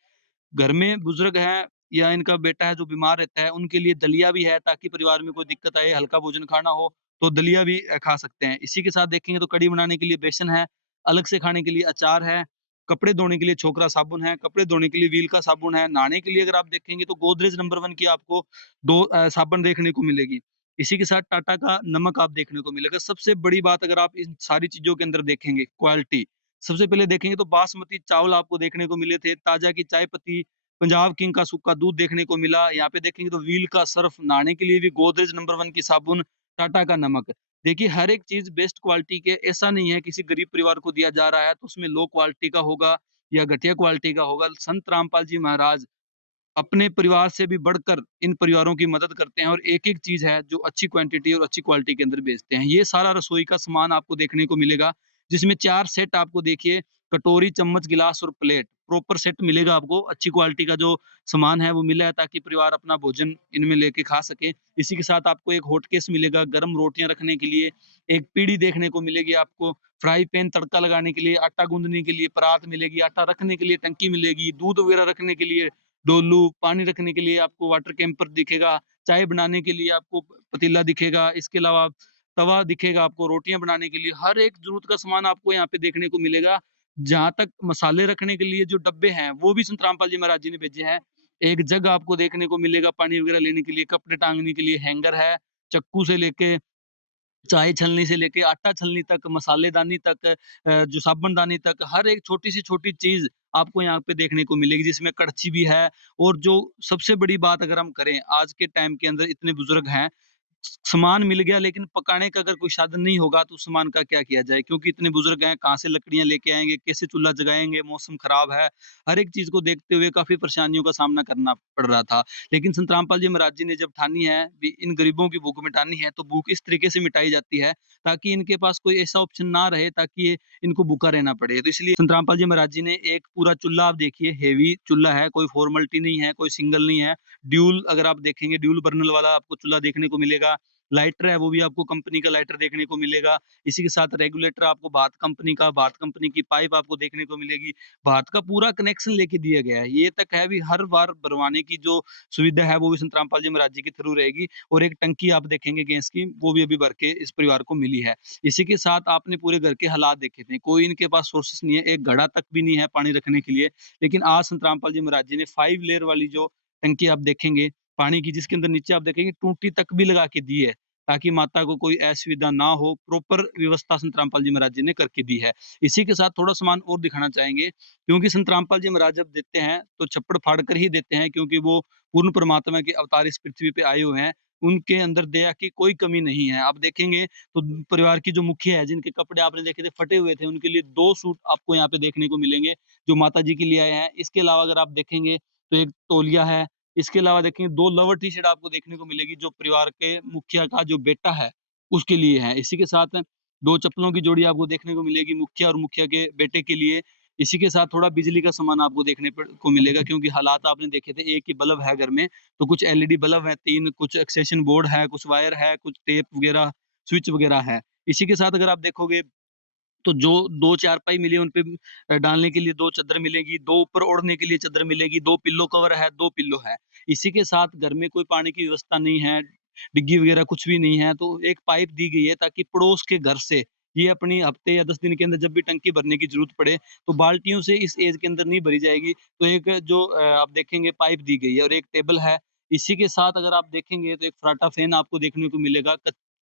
घर में बुजुर्ग हैं या इनका बेटा है जो बीमार रहता है, उनके लिए दलिया भी है ताकि परिवार में कोई दिक्कत आए, हल्का भोजन खाना हो तो दलिया भी खा सकते हैं। इसी के साथ देखेंगे तो कढ़ी बनाने के लिए बेसन है, अलग से खाने के लिए अचार है, कपड़े धोने के लिए छोकरा साबुन है, कपड़े धोने के लिए व्हील का साबुन है, नहाने के लिए अगर आप देखेंगे तो गोदरेज नंबर 1 की आपको 2 साबुन देखने को मिलेगी। इसी के साथ टाटा का नमक आप देखने को मिलेगा। सबसे बड़ी बात अगर आप इन सारी चीज़ों के अंदर देखेंगे क्वालिटी, सबसे पहले देखेंगे तो बासमती चावल आपको देखने को मिले थे, ताज़ा की चाय पत्ती, पंजाब किंग का सूखा दूध देखने को मिला। यहाँ पे देखेंगे तो व्हील का सर्फ, नहाने के लिए भी गोदरेज नंबर 1 की साबुन, टाटा का नमक। देखिए हर एक चीज़ बेस्ट क्वालिटी के, ऐसा नहीं है किसी गरीब परिवार को दिया जा रहा है तो उसमें लो क्वालिटी का होगा या घटिया क्वालिटी का होगा। संत रामपाल जी महाराज अपने परिवार से भी बढ़कर इन परिवारों की मदद करते हैं और एक-एक चीज़ है जो अच्छी क्वांटिटी और अच्छी क्वालिटी के अंदर बेचते हैं। ये सारा रसोई का सामान आपको देखने को मिलेगा, जिसमें 4 सेट आपको देखिए कटोरी, चम्मच, गिलास और प्लेट प्रॉपर सेट मिलेगा आपको। अच्छी क्वालिटी का जो सामान है वो मिला है ताकि परिवार अपना भोजन इनमें लेके खा सके। इसी के साथ आपको एक हॉट केस मिलेगा गरम रोटियाँ रखने के लिए, एक पीढ़ी देखने को मिलेगी आपको, फ्राई पैन तड़का लगाने के लिए, आटा गूँदने के लिए परात मिलेगी, आटा रखने के लिए टंकी मिलेगी, दूध वगैरह रखने के लिए डोलू, पानी रखने के लिए आपको वाटर कैंपर दिखेगा, चाय बनाने के लिए आपको पतीला दिखेगा, इसके अलावा तवा दिखेगा आपको रोटियाँ बनाने के लिए, हर एक ज़रूरत का सामान आपको यहाँ पे देखने को मिलेगा। जहाँ तक मसाले रखने के लिए जो डब्बे हैं, वो भी संत रामपाल जी महाराज जी ने भेजे हैं। एक जग आपको देखने को मिलेगा पानी वगैरह लेने के लिए, कपड़े टाँगने के लिए हैंगर है, चक्कू से लेके चाय छलनी से लेके आटा छलनी तक, मसालेदानी तक जो साबुनदानी तक, हर एक छोटी से छोटी चीज़ आपको यहाँ पे देखने को मिलेगी, जिसमें कड़छी भी है। और जो सबसे बड़ी बात अगर हम करें, आज के टाइम के अंदर इतने बुजुर्ग हैं, सामान मिल गया लेकिन पकाने का अगर कोई साधन नहीं होगा तो उस सामान का क्या किया जाए? क्योंकि इतने बुजुर्ग हैं, कहाँ से लकड़ियाँ लेके आएँगे, कैसे चूल्हा जगाएँगे, मौसम खराब है। हर एक चीज़ को देखते हुए काफ़ी परेशानियों का सामना करना पड़ रहा था। लेकिन संत रामपाल जी महाराज जी ने जब ठानी है भी इन गरीबों की भूख मिटानी है, तो भूख इस तरीके से मिटाई जाती है ताकि इनके पास कोई ऐसा ऑप्शन ना रहे ताकि ये इनको भूखा रहना पड़े। तो इसलिए संत रामपाल जी महाराज जी ने एक पूरा चूल्हा आप देखिए हेवी चूल्हा है, कोई फॉर्मेलिटी नहीं है, कोई सिंगल नहीं है। ड्यूल अगर आप देखेंगे ड्यूल बर्नल वाला आपको चूल्हा देखने को मिलेगा। लाइटर है वो भी आपको कंपनी का लाइटर देखने को मिलेगा। इसी के साथ रेगुलेटर आपको भारत कंपनी की पाइप आपको देखने को मिलेगी। भारत का पूरा कनेक्शन लेके दिया गया है। ये तक है भी हर बार भरवाने की जो सुविधा है वो भी संत रामपाल जी महाराज जी के थ्रू रहेगी और एक टंकी आप देखेंगे गैस की वो भी अभी भर के इस परिवार को मिली है। इसी के साथ आपने पूरे घर के हालात देखे थे। कोई इनके पास सोर्सेस नहीं है, एक घड़ा तक भी नहीं है पानी रखने के लिए। लेकिन आज संत रामपाल जी महाराज जी ने 5 लेयर वाली जो टंकी आप देखेंगे पानी की, जिसके अंदर नीचे आप देखेंगे टूटी तक भी लगा के दी है ताकि माता को कोई असुविधा ना हो। प्रॉपर व्यवस्था संत रामपाल जी महाराज जी ने करके दी है। इसी के साथ थोड़ा सामान और दिखाना चाहेंगे क्योंकि संत रामपाल जी महाराज जब देते हैं तो छप्पड़ फाड़ कर ही देते हैं, क्योंकि वो पूर्ण परमात्मा के अवतार इस पृथ्वी पे आए हुए हैं। उनके अंदर दया की कोई कमी नहीं है। आप देखेंगे तो परिवार की जो मुखिया है जिनके कपड़े आपने देखे थे फटे हुए थे, उनके लिए 2 सूट आपको यहाँ पे देखने को मिलेंगे जो माता जी के लिए आए हैं। इसके अलावा अगर आप देखेंगे तो एक तौलिया है। इसके अलावा देखेंगे 2 लोवर टी-शर्ट आपको देखने को मिलेगी जो परिवार के मुखिया का जो बेटा है उसके लिए है। इसी के साथ 2 चप्पलों की जोड़ी आपको देखने को मिलेगी मुखिया और मुखिया के बेटे के लिए। इसी के साथ थोड़ा बिजली का सामान आपको देखने को मिलेगा क्योंकि हालात आपने देखे थे, एक ही बल्ब है घर में, तो कुछ एलईडी बल्ब हैं 3, कुछ एक्सटेंशन बोर्ड है, कुछ वायर है, कुछ टेप वगैरह, स्विच वगैरह है। इसी के साथ अगर आप देखोगे तो जो 2 चारपाई मिली उन पे डालने के लिए 2 चद्दर मिलेगी, 2 ऊपर ओढ़ने के लिए चद्दर मिलेगी, 2 पिल्लो कवर है, 2 पिल्लो है। इसी के साथ घर में कोई पानी की व्यवस्था नहीं है, डिग्गी वगैरह कुछ भी नहीं है, तो एक पाइप दी गई है ताकि पड़ोस के घर से ये अपनी हफ्ते या 10 दिन के अंदर जब भी टंकी भरने की ज़रूरत पड़े, तो बाल्टियों से इस एज के अंदर नहीं भरी जाएगी। तो एक जो आप देखेंगे पाइप दी गई है और एक टेबल है। इसी के साथ अगर आप देखेंगे तो एक फर्राटा फैन आपको देखने को मिलेगा,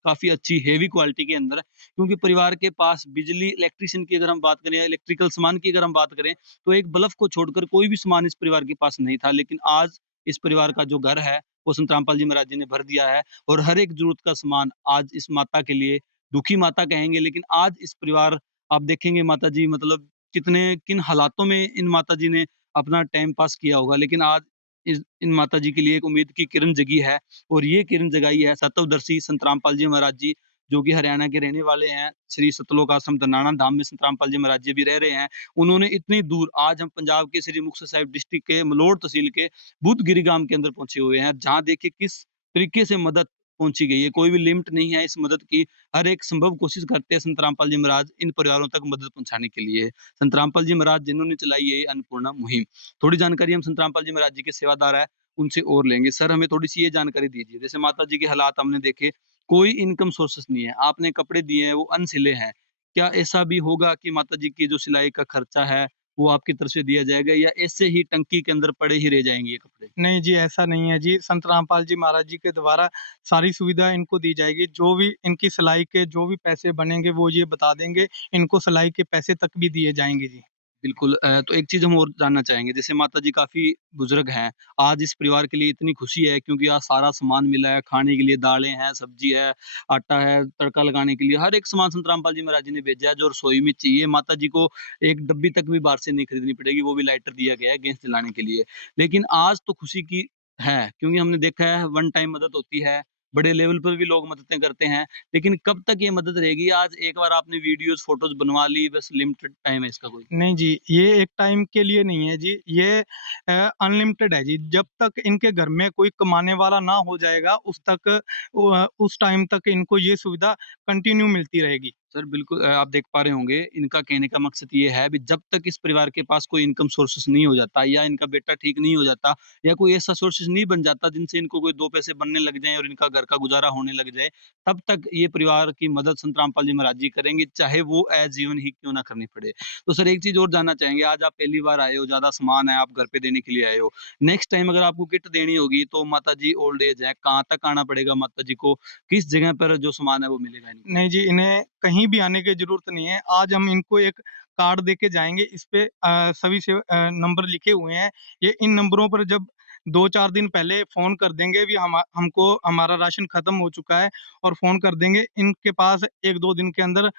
काफ़ी अच्छी हेवी क्वालिटी के अंदर, क्योंकि परिवार के पास बिजली इलेक्ट्रिशियन की अगर हम बात करें या इलेक्ट्रिकल सामान की अगर हम बात करें, तो एक बल्ब को छोड़कर कोई भी सामान इस परिवार के पास नहीं था। लेकिन आज इस परिवार का जो घर है, वो संत रामपाल जी महाराज जी ने भर दिया है और हर एक ज़रूरत का सामान आज इस माता के लिए, दुखी माता कहेंगे, लेकिन आज इस परिवार आप देखेंगे माता जी मतलब किन हालातों में इन माता जी ने अपना टाइम पास किया होगा, लेकिन आज इन माता जी के लिए एक उम्मीद की किरण जगी है और ये किरण जगाई है सत्वदर्शी संत रामपाल जी महाराज जी, जो कि हरियाणा के रहने वाले हैं। श्री सतलोक आश्रम धनाना धाम में संत रामपाल जी महाराज जी भी रह रहे हैं। उन्होंने इतनी दूर, आज हम पंजाब के श्री मुक्तसर साहिब डिस्ट्रिक्ट के मलोट तहसील के बुधगिरी गांव के अंदर पहुंचे हुए हैं, जहां देखिए किस तरीके से मदद पहुंची गई है। कोई भी लिमिट नहीं है इस मदद की, हर एक संभव कोशिश करते हैं संत रामपाल जी महाराज इन परिवारों तक मदद पहुंचाने के लिए। संत रामपाल जी महाराज जिन्होंने चलाई है ये अन्नपूर्णा मुहिम। थोड़ी जानकारी हम संत रामपाल जी महाराज जी के सेवादार है उनसे और लेंगे। सर, हमें थोड़ी सी ये जानकारी दीजिए, जैसे माता जी के हालात हमने देखे, कोई इनकम सोर्सेस नहीं है, आपने कपड़े दिए हैं वो अनसिले हैं, क्या ऐसा भी होगा कि माता जी की जो सिलाई का खर्चा है वो आपकी तरफ से दिया जाएगा या ऐसे ही टंकी के अंदर पड़े ही रह जाएंगे ये कपड़े? नहीं जी, ऐसा नहीं है जी। संत रामपाल जी महाराज जी के द्वारा सारी सुविधा इनको दी जाएगी। जो भी इनकी सिलाई के जो भी पैसे बनेंगे वो ये बता देंगे, इनको सिलाई के पैसे तक भी दिए जाएंगे जी। बिल्कुल। तो एक चीज़ हम और जानना चाहेंगे, जैसे माता जी काफ़ी बुज़ुर्ग हैं, आज इस परिवार के लिए इतनी खुशी है क्योंकि आज सारा सामान मिला है, खाने के लिए दालें हैं, सब्ज़ी है, आटा है, तड़का लगाने के लिए हर एक सामान संत रामपाल जी महाराज जी ने भेजा है, जो रसोई में चाहिए। माता जी को एक डब्बी तक भी बाहर से नहीं खरीदनी पड़ेगी, वो भी लाइटर दिया गया है गैस जलाने के लिए। लेकिन आज तो खुशी की है क्योंकि हमने देखा है वन टाइम मदद होती है, बड़े लेवल पर भी लोग मददें करते हैं, लेकिन कब तक ये मदद रहेगी? आज एक बार आपने वीडियोज़, फ़ोटोज़ बनवा ली, बस लिमिटेड टाइम है इसका कोई? नहीं जी, ये एक टाइम के लिए नहीं है जी, ये अनलिमिटेड है जी। जब तक इनके घर में कोई कमाने वाला ना हो जाएगा, उस टाइम तक इनको ये सुविधा कंटिन्यू मिलती रहेगी। सर बिल्कुल, आप देख पा रहे होंगे, इनका कहने का मकसद ये है भी जब तक इस परिवार के पास कोई इनकम सोर्सेस नहीं हो जाता या इनका बेटा ठीक नहीं हो जाता या कोई ऐसा सोर्सेस नहीं बन जाता जिनसे इनको कोई 2 पैसे बनने लग जाएँ और इनका घर का गुज़ारा होने लग जाए, तब तक ये परिवार की मदद संत रामपाल जी महाराज जी करेंगे, चाहे वो आजीवन ही क्यों ना करनी पड़े। तो सर एक चीज़ और जानना चाहेंगे, आज आप पहली बार आए हो, ज़्यादा सामान है, आप घर पे देने के लिए आए हो। नेक्स्ट टाइम अगर आपको किट देनी होगी तो माता जी ओल्ड एज है, कहाँ तक आना पड़ेगा माता जी को? किस जगह पर जो सामान है वो मिलेगा इनको? नहीं जी, इन्हें कहीं भी आने की ज़रूरत नहीं है। आज हम इनको एक कार्ड देके जाएँगे, इस पे सभी से नंबर लिखे हुए हैं। ये इन नंबरों पर जब 2-4 दिन पहले फ़ोन कर देंगे भी हमको हमारा राशन ख़त्म हो चुका है और फ़ोन कर देंगे, इनके पास 1-2 दिन के अंदर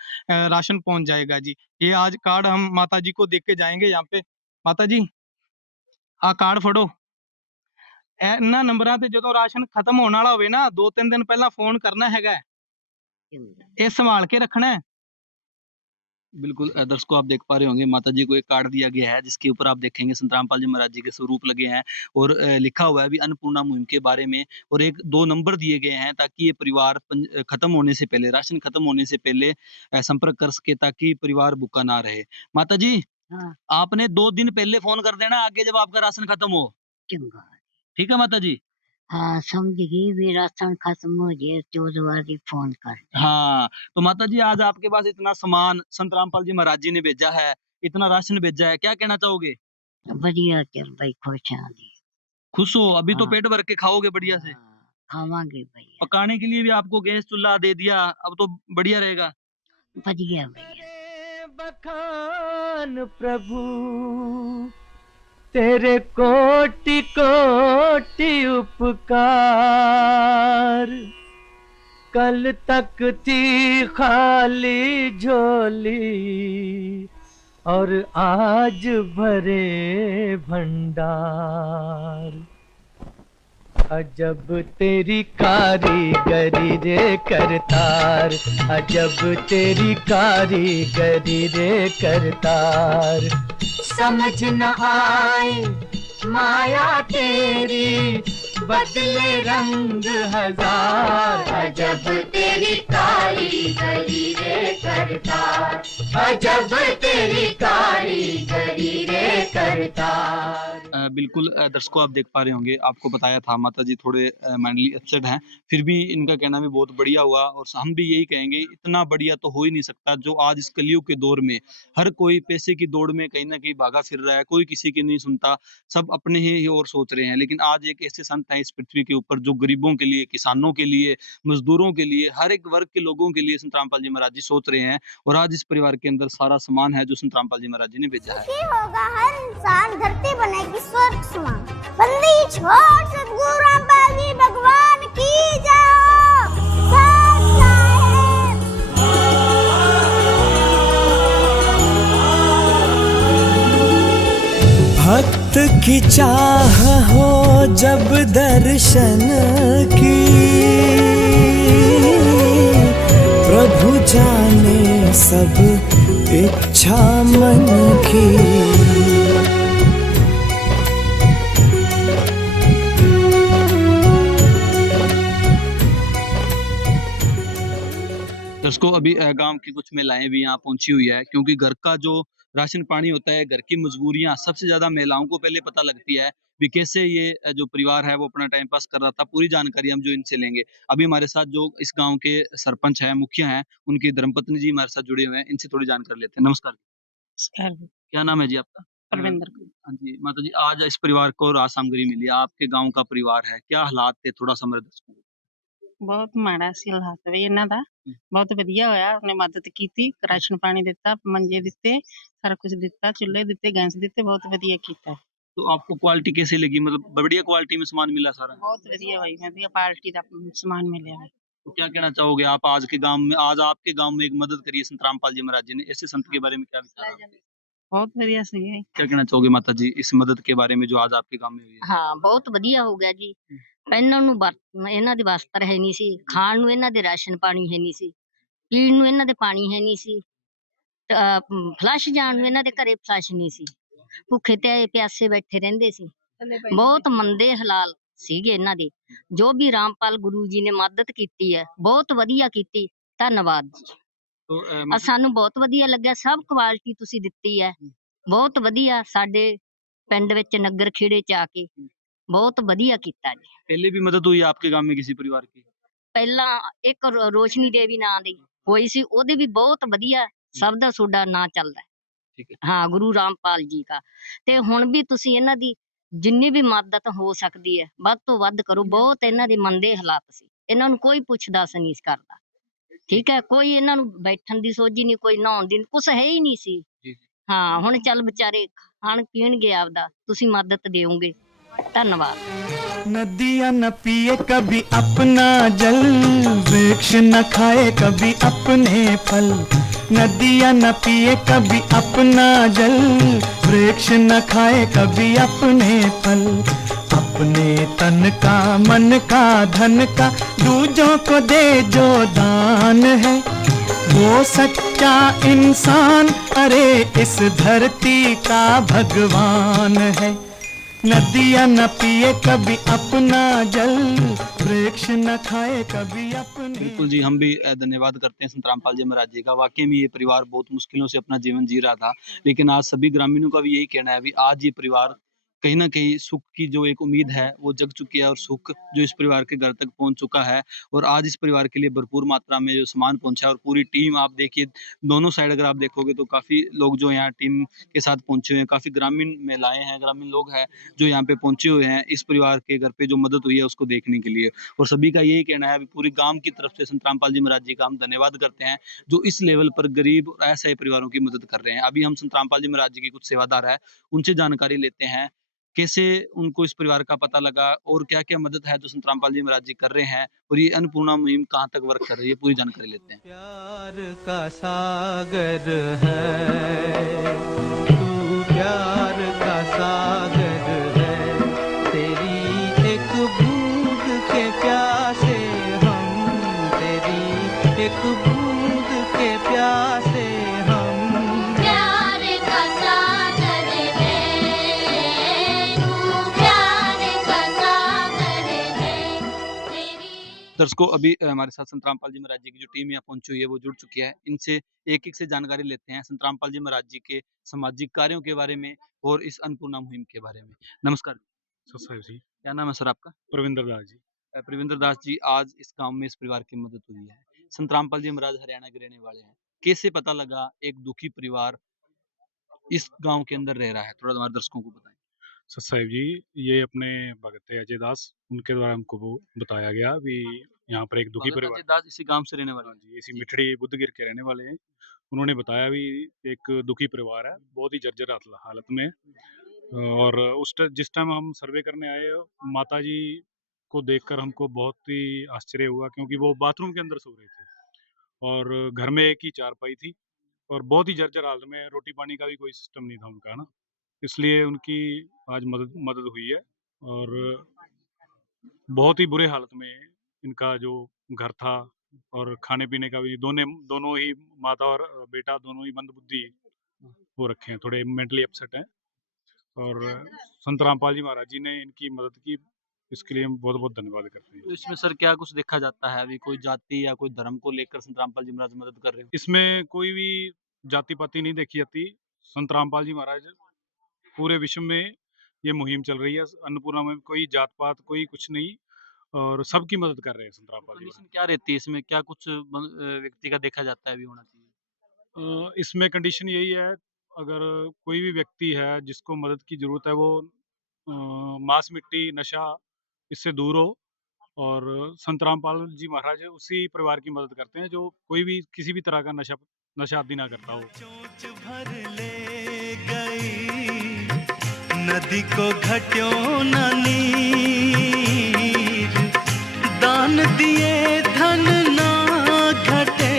राशन पहुँच जाएगा जी। ये आज कार्ड हम माता जी को दे के जाएँगे यहाँ पे। माता जी, आ कार्ड फड़ो। ਇਹਨਾਂ ਨੰਬਰਾਂ ਤੇ ਜਦੋਂ ਰਾਸ਼ਨ ਖਤਮ ਹੋਣ ਵਾਲਾ ਹੋਵੇ ਨਾ 2-3 ਦਿਨ ਪਹਿਲਾਂ फ़ोन करना हैगा है। ये संभाल के रखना है। बिल्कुल। दर्शकों, आप देख पा रहे होंगे माता जी को एक कार्ड दिया गया है जिसके ऊपर आप देखेंगे संत रामपाल जी महाराज जी के स्वरूप लगे हैं और लिखा हुआ है भी अन्नपूर्णा मुहिम के बारे में और 1-2 नंबर दिए गए हैं ताकि ये परिवार खत्म होने से पहले, राशन खत्म होने से पहले संपर्क कर सके ताकि परिवार भूखा ना रहे। माता जी, हाँ, आपने 2 दिन पहले फ़ोन कर देना आगे जब आपका राशन खत्म हो। चंगा। ठीक है माता जी? हाँ, समझ गई भी राशन खत्म हो जाए तो दोबारा फ़ोन कर। हाँ, तो माता जी आज आपके पास इतना सामान संत रामपाल जी महाराज जी ने भेजा है, इतना राशन भेजा है, क्या कहना चाहोगे? बढ़िया चल भाई, खुश हैं जी। खुश हो? अभी तो हाँ। पेट भर के खाओगे बढ़िया से। हाँ, खावांगे भैया। पकाने के लिए भी आपको गैस चूल्हा दे दिया, अब तो बढ़िया रहेगा। बढ़िया भैया। बखान प्रभु तेरे कोटि कोटि उपकार, कल तक थी खाली झोली और आज भरे भंडार। अजब तेरी कारीगरी रे करतार, अजब तेरी कारीगरी रे करतार। समझ न आए माया तेरी, बदले रंग हजार। अजब तेरी कारीगरी रे करतार, अजब तेरी कारीगरी रे करतार। बिल्कुल दर्शकों आप देख पा रहे होंगे, आपको बताया था माता जी थोड़े मेंटली अपसेट हैं, फिर भी इनका कहना भी बहुत बढ़िया हुआ और हम भी यही कहेंगे इतना बढ़िया तो हो ही नहीं सकता जो आज इस कलयुग के दौर में हर कोई पैसे की दौड़ में कहीं ना कहीं भागा फिर रहा है, कोई किसी की नहीं सुनता, सब अपने ही ओर सोच रहे हैं। लेकिन आज एक ऐसे संत हैं इस पृथ्वी के ऊपर जो गरीबों के लिए, किसानों के लिए, मजदूरों के लिए, हर एक वर्ग के लोगों के लिए संत रामपाल जी महाराज जी सोच रहे हैं और आज इस परिवार के अंदर सारा सामान है जो संत रामपाल जी महाराज जी ने भेजा है। सुखी होगा हर इंसान, धरती बनेगी स्वर्ग समान। बंदी छोड़ सतगुरु रामपाल जी भगवान की जाओ। भक्त की चाह हो जब दर्शन की, प्रभु जाने सब इच्छा मन की। दर्शकों अभी गांव की कुछ महिलाएं भी यहाँ पहुंची हुई है, क्योंकि घर का जो राशन पानी होता है, घर की मजबूरियां सबसे ज्यादा महिलाओं को पहले पता लगती है भी कैसे ये जो परिवार है वो अपना टाइम पास कर रहा था। पूरी जानकारी हम जो इनसे लेंगे। अभी हमारे साथ जो इस गांव के सरपंच है, मुखिया हैं, उनकी धर्मपत्नी जी हमारे साथ जुड़े हुए हैं, इनसे थोड़ी जानकारी लेते हैं। नमस्कार। क्या नाम है जी आपका? परविंदर। हाँ जी माता जी, आज इस परिवार को राशन सामग्री मिली, आपके गाँव का परिवार है, क्या हालात थे थोड़ा सा मेरे दर्शकों को? ਬਹੁਤ ਮਾੜਾ ਸੀ ਹਾਲਾਤ ਵੀ ਇਹਨਾਂ ਦਾ। ਬਹੁਤ ਵਧੀਆ ਹੋਇਆ, ਉਹਨੇ ਮਦਦ ਕੀਤੀ, ਰਾਸ਼ਨ ਪਾਣੀ ਦਿੱਤਾ, ਮੰਜੇ ਦਿੱਤੇ, ਸਾਰਾ ਕੁਝ ਦਿੱਤਾ, ਚੁੱਲ੍ਹੇ ਦਿੱਤੇ, ਗੈਸ ਦਿੱਤੇ, ਬਹੁਤ ਵਧੀਆ ਕੀਤਾ। तो आपको क्वालिटी कैसी लगी? मतलब बढ़िया क्वालिटी में सामान मिला सारा? ਬਹੁਤ ਵਧੀਆ ਹੋਈ, ਵਧੀਆ ਪਾਰਟੀ ਦਾ ਸਮਾਨ मिलिया है। तो क्या कहना चाहोगे आप आज के गांव में, आज आपके गांव में एक मदद करी है संत रामपाल जी महाराज जी ने, ऐसे संत के बारे में क्या विचार है? ਬਹੁਤ ਵਧੀਆ ਸੀ। क्या कहना चाहोगे माता जी इस मदद के बारे में जो आज आपके गांव में हुई है? ਹਾਂ ਬਹੁਤ ਵਧੀਆ ਹੋ ਗਿਆ ਜੀ। ਪਹਿਨਣ ਨੂੰ ਇਹਨਾਂ ਦੇ ਵਸਤਰ ਹੈ ਨਹੀਂ ਸੀ, ਖਾਣ ਨੂੰ ਇਹਨਾਂ ਦੇ ਰਾਸ਼ਨ ਪਾਣੀ ਹੈ ਨਹੀਂ ਸੀ, ਪੀਣ ਨੂੰ ਇਹਨਾਂ ਦੇ ਪਾਣੀ ਹੈ ਨਹੀਂ ਸੀ, ਫਲਸ਼ ਜਾਣ ਨੂੰ ਇਹਨਾਂ ਦੇ ਘਰੇ ਫਲਸ਼ ਨਹੀਂ ਸੀ, ਭੁੱਖੇ ਤੇ ਪਿਆਸੇ ਬੈਠੇ ਰਹਿੰਦੇ ਸੀ। ਬਹੁਤ ਮੰਦੇ ਹਾਲਾਤ ਸੀਗੇ ਇਹਨਾਂ ਦੇ। ਜੋ ਵੀ ਰਾਮਪਾਲ ਗੁਰੂ ਜੀ ਨੇ ਮਦਦ ਕੀਤੀ ਹੈ ਬਹੁਤ ਵਧੀਆ ਕੀਤੀ, ਧੰਨਵਾਦ ਜੀ। तो ਸਾਨੂੰ ਬਹੁਤ ਵਧੀਆ ਲੱਗਿਆ, ਸਭ ਕੁਆਲਿਟੀ ਤੁਸੀਂ ਦਿੱਤੀ ਹੈ, ਬਹੁਤ ਵਧੀਆ। ਸਾਡੇ ਪਿੰਡ ਵਿੱਚ ਨਗਰ ਖੇੜੇ ਚ ਆ ਕੇ ਬਹੁਤ ਵਧੀਆ ਕੀਤਾ ਜੀ। पहले भी मदद हुई है आपके गांव में किसी परिवार की? ਪਹਿਲਾਂ ਇੱਕ ਰੋਸ਼ਨੀ ਦੇਵੀ ਨਾਂ ਦੀ ਹੋਈ ਸੀ, ਉਹਦੇ ਵੀ ਬਹੁਤ ਵਧੀਆ, ਸਭ ਦਾ ਤੁਹਾਡਾ ਨਾਂ ਚੱਲਦਾ ਹੈ। ठीक है। ਹਾਂ ਗੁਰੂ ਰਾਮਪਾਲ ਜੀ ਦਾ। ਤੇ ਹੁਣ ਵੀ ਤੁਸੀਂ ਇਹਨਾਂ ਦੀ ਜਿੰਨੀ ਵੀ ਮਦਦ ਹੋ ਸਕਦੀ ਹੈ ਵੱਧ ਤੋਂ ਵੱਧ ਕਰੋ। ਬਹੁਤ ਇਹਨਾਂ ਦੇ ਮੰਦੇ ਹਾਲਾਤ ਸੀ, ਇਹਨਾਂ ਨੂੰ ਕੋਈ ਪੁੱਛਦਾ ਨਹੀਂ ਕਰਦਾ। ਠੀਕ ਹੈ, ਕੋਈ ਇਹਨਾਂ ਨੂੰ ਬੈਠਣ ਦੀ ਸੋਝੀ ਨਹੀਂ, ਕੋਈ ਨਹਾਉਣ ਦੀ, ਕੁਛ ਹੈ ਹੀ ਨਹੀਂ ਸੀ। ਹਾਂ ਹੁਣ ਚੱਲ ਵਿਚਾਰੇ ਖਾਣ ਪੀਣਗੇ ਆਪਦਾ, ਤੁਸੀਂ ਮਦਦ ਦਿਓਗੇ, ਧੰਨਵਾਦ। नदियाँ न पिए कभी अपना जल, वृक्ष न खाए कभी अपने फल। नदियाँ न पिए कभी अपना जल, वृक्ष न खाए कभी अपने फल। अपने तन का मन का धन का दूजों को दे जो दान है, वो सच्चा इंसान अरे इस धरती का भगवान है। नदियाँ न पिए कभी अपना जल, वृक्ष न खाए कभी अपने। बिल्कुल जी, हम भी धन्यवाद करते हैं संत रामपाल जी महाराज जी का। वाकई में ये परिवार बहुत मुश्किलों से अपना जीवन जी रहा था, लेकिन आज सभी ग्रामीणों का भी यही कहना है भी आज ये परिवार कहीं ना कहीं सुख की जो एक उम्मीद है वो जग चुकी है और सुख जो इस परिवार के घर तक पहुंच चुका है। और आज इस परिवार के लिए भरपूर मात्रा में जो सामान पहुंचा है और पूरी टीम आप देखिए, दोनों साइड अगर आप देखोगे तो काफ़ी लोग जो यहाँ टीम के साथ पहुंचे हुए हैं, काफ़ी ग्रामीण महिलाएं हैं, ग्रामीण लोग हैं जो यहाँ पे पहुंचे हुए हैं इस परिवार के घर पे जो मदद हुई है उसको देखने के लिए। और सभी का यही कहना है, पूरी गाँव की तरफ से संत रामपाल जी महाराज जी का हम धन्यवाद करते हैं जो इस लेवल पर गरीब और असहाय परिवारों की मदद कर रहे हैं। अभी हम संत रामपाल जी महाराज जी के कुछ सेवादार है, उनसे जानकारी लेते हैं कैसे उनको इस परिवार का पता लगा और क्या क्या मदद है जो संत रामपाल जी महाराज जी कर रहे हैं और ये अन्नपूर्णा मुहिम कहाँ तक वर्क कर रही है, पूरी जानकारी लेते हैं। प्यार का सागर है तू, प्यार का सागर है, तेरी एक बूंद के प्यासे हम, तेरी एक बूंद के प्यासे हम। प्यार का सागर है तू, प्यार का सागर दर्शकों अभी हमारे साथ संत रामपाल जी महाराज जी की जो टीम यहाँ पहुंची हुई है वो जुड़ चुकी है। इनसे एक एक से जानकारी लेते हैं संत रामपाल जी महाराज जी के सामाजिक कार्यों के बारे में और इस अन्नपूर्णा मुहिम के बारे में। नमस्कार सर जी। क्या नाम है सर आपका? प्रविंदर दास जी। प्रविंदर दास जी, आज इस गांव में इस परिवार की मदद हुई है। संत रामपाल जी महाराज हरियाणा के रहने वाले हैं। कैसे पता लगा एक दुखी परिवार इस गांव के अंदर रह रहा है? थोड़ा हमारे दर्शकों को बताएं। सर साहिब जी, ये अपने भगत थे अजय दास, उनके द्वारा हमको वो बताया गया भी यहाँ पर एक दुखी भगत परिवार। अजय दास इसी गांव से रहने वाले हाँ हैं? जी, इसी मिठड़ी बुद्धगिर के रहने वाले हैं। उन्होंने बताया भी एक दुखी परिवार है, बहुत ही जर्जर हालत में है। और जिस टाइम हम सर्वे करने आए, माता जी को देखकर हमको बहुत ही आश्चर्य हुआ, क्योंकि वो बाथरूम के अंदर सो रहे थे और घर में एक ही चारपाई थी और बहुत ही जर्जर हालत में, रोटी पानी का भी कोई सिस्टम नहीं था उनका, है ना। इसलिए उनकी आज मदद मदद हुई है और बहुत ही बुरे हालत में इनका जो घर था और खाने पीने का भी, दोनों ही माता और बेटा दोनों ही मंदबुद्धि हो रखे हैं, थोड़े मेंटली अपसेट हैं। और संत रामपाल जी महाराज जी ने इनकी मदद की, इसके लिए हम बहुत बहुत धन्यवाद करते हैं। तो इसमें सर क्या कुछ देखा जाता है? अभी कोई जाति या कोई धर्म को लेकर संत रामपाल जी महाराज मदद कर रहे हो? इसमें कोई भी जाति पाति नहीं देखी जाती। संत रामपाल जी महाराज पूरे विश्व में ये मुहिम चल रही है अन्नपूर्णा में, कोई जात पात कोई कुछ नहीं और सबकी मदद कर रहे हैं संत रामपाल जी महाराज। कंडीशन क्या रहती है इसमें? क्या कुछ व्यक्ति का देखा जाता है अभी होना चाहिए? इसमें कंडीशन यही है, अगर कोई भी व्यक्ति है जिसको मदद की ज़रूरत है, वो मांस मिट्टी नशा इससे दूर हो। और संत रामपाल जी महाराज उसी परिवार की मदद करते हैं जो कोई भी किसी भी तरह का नशा आदि ना करता हो। चोंच भर ले गई नदी को घट्यों न नीर, दान दिए धन ना घटे,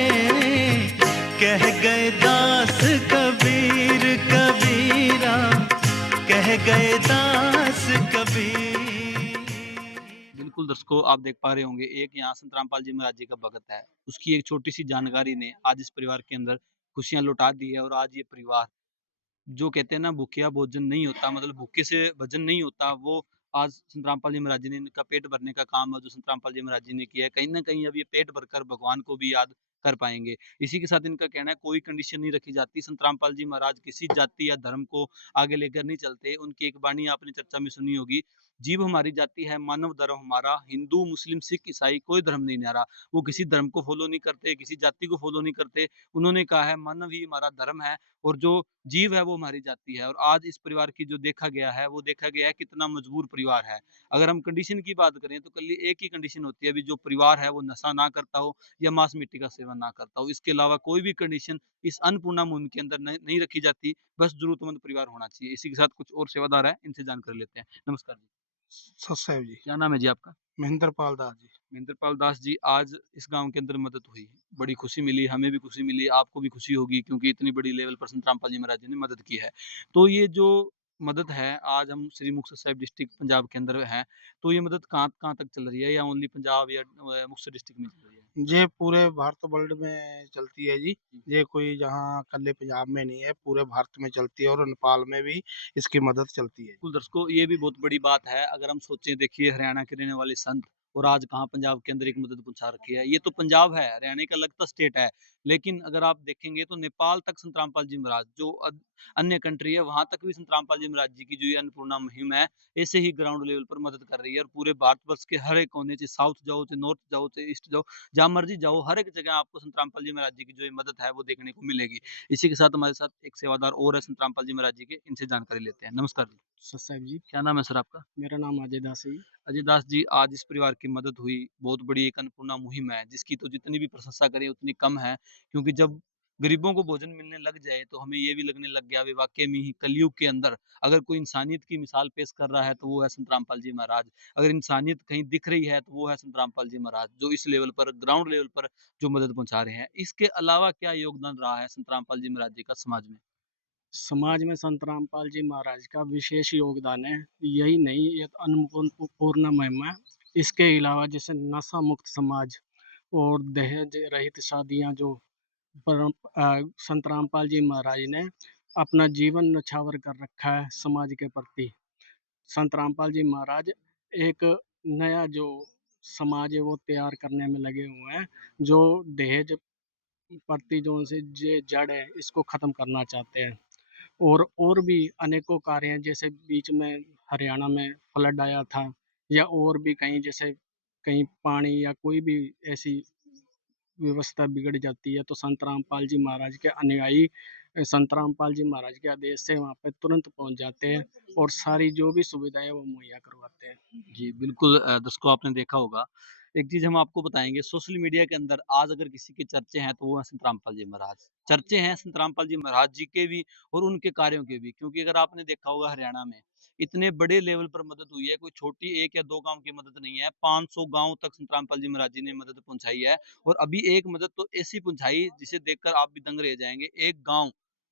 कह गए दास कबीर कबीरा, कह गए दास कबीर। बिल्कुल दर्शकों, आप देख पा रहे होंगे एक यहाँ संत रामपाल जी महाराज जी का भगत है, उसकी एक छोटी सी जानकारी ने आज इस परिवार के अंदर खुशियां लौटा दी है। और आज ये परिवार, जो कहते हैं ना भूखिया भोजन नहीं होता, मतलब भूखे से भजन नहीं होता, वो आज संत रामपाल जी महाराज जी ने इनका पेट भरने का काम है जो संत रामपाल जी महाराज जी ने किया है। कहीं ना कहीं अब ये पेट भरकर भगवान को भी याद कर पाएंगे। इसी के साथ इनका कहना है कोई कंडीशन नहीं रखी जाती। संत रामपाल जी महाराज किसी जाति या धर्म को आगे लेकर नहीं चलते। उनकी एक वाणी आपने चर्चा में सुनी होगी, जीव हमारी जाति है मानव धर्म हमारा, हिंदू मुस्लिम सिख ईसाई कोई धर्म नहीं न्यारा। वो किसी धर्म को फॉलो नहीं करते, किसी जाति को फॉलो नहीं करते। उन्होंने कहा है मानव ही हमारा धर्म है और जो जीव है वो हमारी जाति है। और आज इस परिवार की जो देखा गया है वो देखा गया है कितना मजबूर परिवार है। अगर हम कंडीशन की बात करें तो कल एक ही कंडीशन होती है, अभी जो परिवार है वो नशा ना करता हो या मांस मिट्टी का सेवन ना करता हो। इसके अलावा कोई भी कंडीशन इस अन्नपूर्णा मुहिम के अंदर नहीं रखी जाती। बस जरूरतमंद परिवार होना चाहिए। इसी के साथ कुछ और सेवादार है, इनसे जानकारी लेते हैं। नमस्कार जी। ससाब जी। क्या नाम है जी आपका? महेंद्र पाल दास जी। महेंद्र पाल दास जी, आज इस गांव के अंदर मदद हुई, बड़ी खुशी मिली, हमें भी खुशी मिली, आपको भी खुशी होगी क्योंकि इतनी बड़ी लेवल पर संत रामपाल जी महाराज जी ने मदद की है। तो ये जो मदद है, आज हम श्री मुक्तसर साहिब डिस्ट्रिक्ट पंजाब के अंदर हैं, तो ये मदद कहाँ कहाँ तक चल रही है या ओनली पंजाब या मुक्तसर डिस्ट्रिक्ट में चल रही है? ये पूरे भारत वर्ल्ड में चलती है जी। ये कोई जहाँ कल्ले पंजाब में नहीं है, पूरे भारत में चलती है और नेपाल में भी इसकी मदद चलती है। बिल्कुल दर्शकों, ये भी बहुत बड़ी बात है। अगर हम सोचें, देखिए हरियाणा के रहने वाले संत और आज कहाँ पंजाब के अंदर एक मदद पहुंचा रखी है। ये तो पंजाब है, हरियाणा का लगता स्टेट है, लेकिन अगर आप देखेंगे तो नेपाल तक संत रामपाल जी महाराज, जो अन्य कंट्री है वहां तक भी संत रामपाल जी महाराज जी की जो ये अन्नपूर्णा मुहिम है, ऐसे ही ग्राउंड लेवल पर मदद कर रही है। और पूरे भारतवर्ष के हर एक कोने, चाहे साउथ जाओ, चाहे नॉर्थ जाओ, चाहे ईस्ट जाओ, जहाँ मर्जी जाओ, हर एक जगह आपको संत रामपाल जी महाराज जी की जो ये मदद है वो देखने को मिलेगी। इसी के साथ हमारे साथ एक सेवादार और है संत रामपाल जी महाराज जी के, इनसे जानकारी लेते हैं। नमस्कार जी। ससाब जी। क्या नाम है सर आपका? मेरा नाम अजय दास है। अजय दास जी, आज इस परिवार की मदद हुई, बहुत बड़ी एक अन्नपूर्णा मुहिम है जिसकी तो जितनी भी प्रशंसा करें उतनी कम है। क्योंकि जब गरीबों को भोजन मिलने लग जाए तो हमें ये भी लगने लग गया, वे वाकई में ही कलयुग के अंदर अगर कोई इंसानियत की मिसाल पेश कर रहा है तो वो है संत रामपाल जी महाराज। अगर इंसानियत कहीं दिख रही है तो वो है संत रामपाल जी महाराज, जो इस लेवल पर, ग्राउंड लेवल पर जो मदद पहुंचा रहे हैं। इसके अलावा क्या योगदान रहा है संत रामपाल जी महाराज जी का समाज में? समाज में संत रामपाल जी महाराज का विशेष योगदान है। यही नहीं, ये अन्नपूर्णा मुहिम है। इसके अलावा जैसे नशा मुक्त समाज और दहेज रहित शादियां जो संत रामपाल जी महाराज ने अपना जीवन न्यौछावर कर रखा है समाज के प्रति। संत रामपाल जी महाराज एक नया जो समाज है वो तैयार करने में लगे हुए हैं, जो दहेज प्रति जो उनसे जड़ है इसको खत्म करना चाहते हैं। और भी अनेकों कार्य हैं, जैसे बीच में हरियाणा में फ्लड आया था, या और भी कहीं जैसे कहीं पानी या कोई भी ऐसी व्यवस्था बिगड़ जाती है तो संत रामपाल जी महाराज के अनुयायी संत रामपाल जी महाराज के आदेश से वहाँ पे तुरंत पहुँच जाते हैं और सारी जो भी सुविधाएं वो मुहैया करवाते हैं। जी, बिल्कुल दर्शकों आपने देखा होगा। एक चीज़ हम आपको बताएँगे सोशल मीडिया के अंदर आज अगर किसी के चर्चे हैं तो वो हैं संत रामपाल जी महाराज। चर्चे हैं संत रामपाल जी महाराज जी के भी और उनके कार्यों के भी, क्योंकि अगर आपने देखा होगा हरियाणा में इतने बड़े लेवल पर मदद हुई है, कोई छोटी 1 या 2 गाँव की मदद नहीं है, 500 गाँव तक संत रामपाल जी महाराज जी ने मदद पहुँचाई है। और अभी एक मदद तो ऐसी पहुँचाई जिसे देखकर आप भी दंग रह जाएँगे। एक गाँव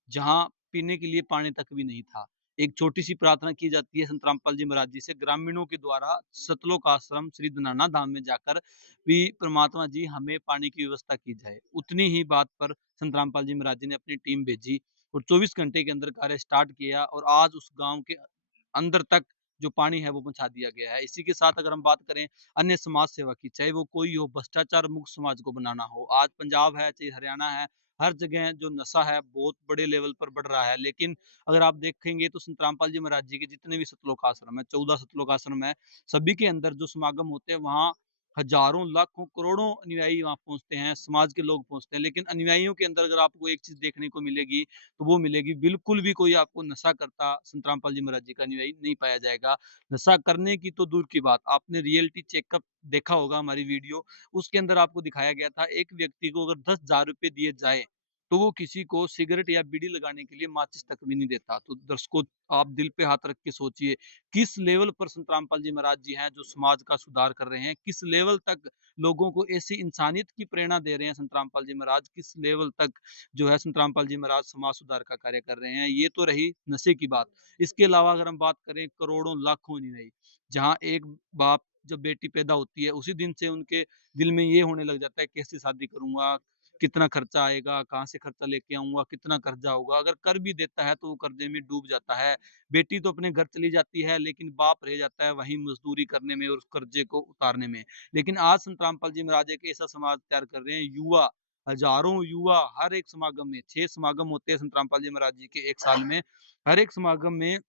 जहाँ पीने के लिए पानी तक भी नहीं था। एक छोटी-सी प्रार्थना की जाती है संत रामपाल जी महाराज जी से ग्रामीणों के द्वारा सतलोक आश्रम श्री धनाना धाम में जाकर भी परमात्मा जी हमें पानी की व्यवस्था की जाए। उतनी ही बात पर संत रामपाल जी महाराज जी ने अपनी टीम भेजी और 24 घंटे के अंदर कार्य स्टार्ट किया और आज उस गाँव के अंदर तक जो पानी है वो पहुँचा दिया गया है। इसी के साथ अगर हम बात करें अन्य समाज सेवा की, चाहे वो कोई हो, भ्रष्टाचार मुक्त समाज को बनाना हो। आज पंजाब है, चाहे हरियाणा है, हर जगह जो नशा है बहुत बड़े लेवल पर बढ़ रहा है। लेकिन अगर आप देखेंगे तो संत रामपाल जी महाराज जी के जितने भी सतलोक आश्रम है, 14 सतलोक आश्रम है, सभी के अंदर जो समागम होते हैं वहाँ हज़ारों, लाखों, करोड़ों अनुयायी वहाँ पहुँचते हैं, समाज के लोग पहुँचते हैं। लेकिन अनुयायियों के अंदर अगर आपको एक चीज़ देखने को मिलेगी, तो वो मिलेगी बिल्कुल भी कोई आपको नशा करता संत रामपाल जी महाराज जी का अनुयायी नहीं पाया जाएगा। नशा करने की तो दूर की बात, आपने रियलिटी चेकअप देखा होगा हमारी वीडियो, उसके अंदर आपको दिखाया गया था एक व्यक्ति को अगर 10,000 रुपए दिए जाएँ, तो वो किसी को सिगरेट या बीड़ी लगाने के लिए माचिस तक भी नहीं देता। तो दर्शकों आप दिल पे हाथ रख के सोचिए, किस लेवल पर संत रामपाल जी महाराज जी हैं जो समाज का सुधार कर रहे हैं, किस लेवल तक लोगों को ऐसी इंसानियत की प्रेरणा दे रहे हैं संत रामपाल जी महाराज, किस लेवल तक जो है संत रामपाल जी महाराज समाज सुधार का कार्य कर रहे हैं। ये तो रही नशे की बात। इसके अलावा अगर हम बात करें करोड़ों लाखों अनुयायी, जहाँ एक बाप जब बेटी पैदा होती है उसी दिन से उनके दिल में ये होने लग जाता है कैसे शादी करूँगा, कितना खर्चा आएगा, कहाँ से खर्चा लेके आऊँगा, कितना कर्जा होगा। अगर कर भी देता है तो वो कर्जे में डूब जाता है। बेटी तो अपने घर चली जाती है लेकिन बाप रह जाता है वहीं मज़दूरी करने में और उस कर्जे को उतारने में। लेकिन आज संत रामपाल जी महाराज एक ऐसा समाज तैयार कर रहे हैं, युवा, हज़ारों युवा हर एक समागम में 6 समागम होते हैं संत रामपाल जी महाराज जी के 1 साल में। हर एक समागम में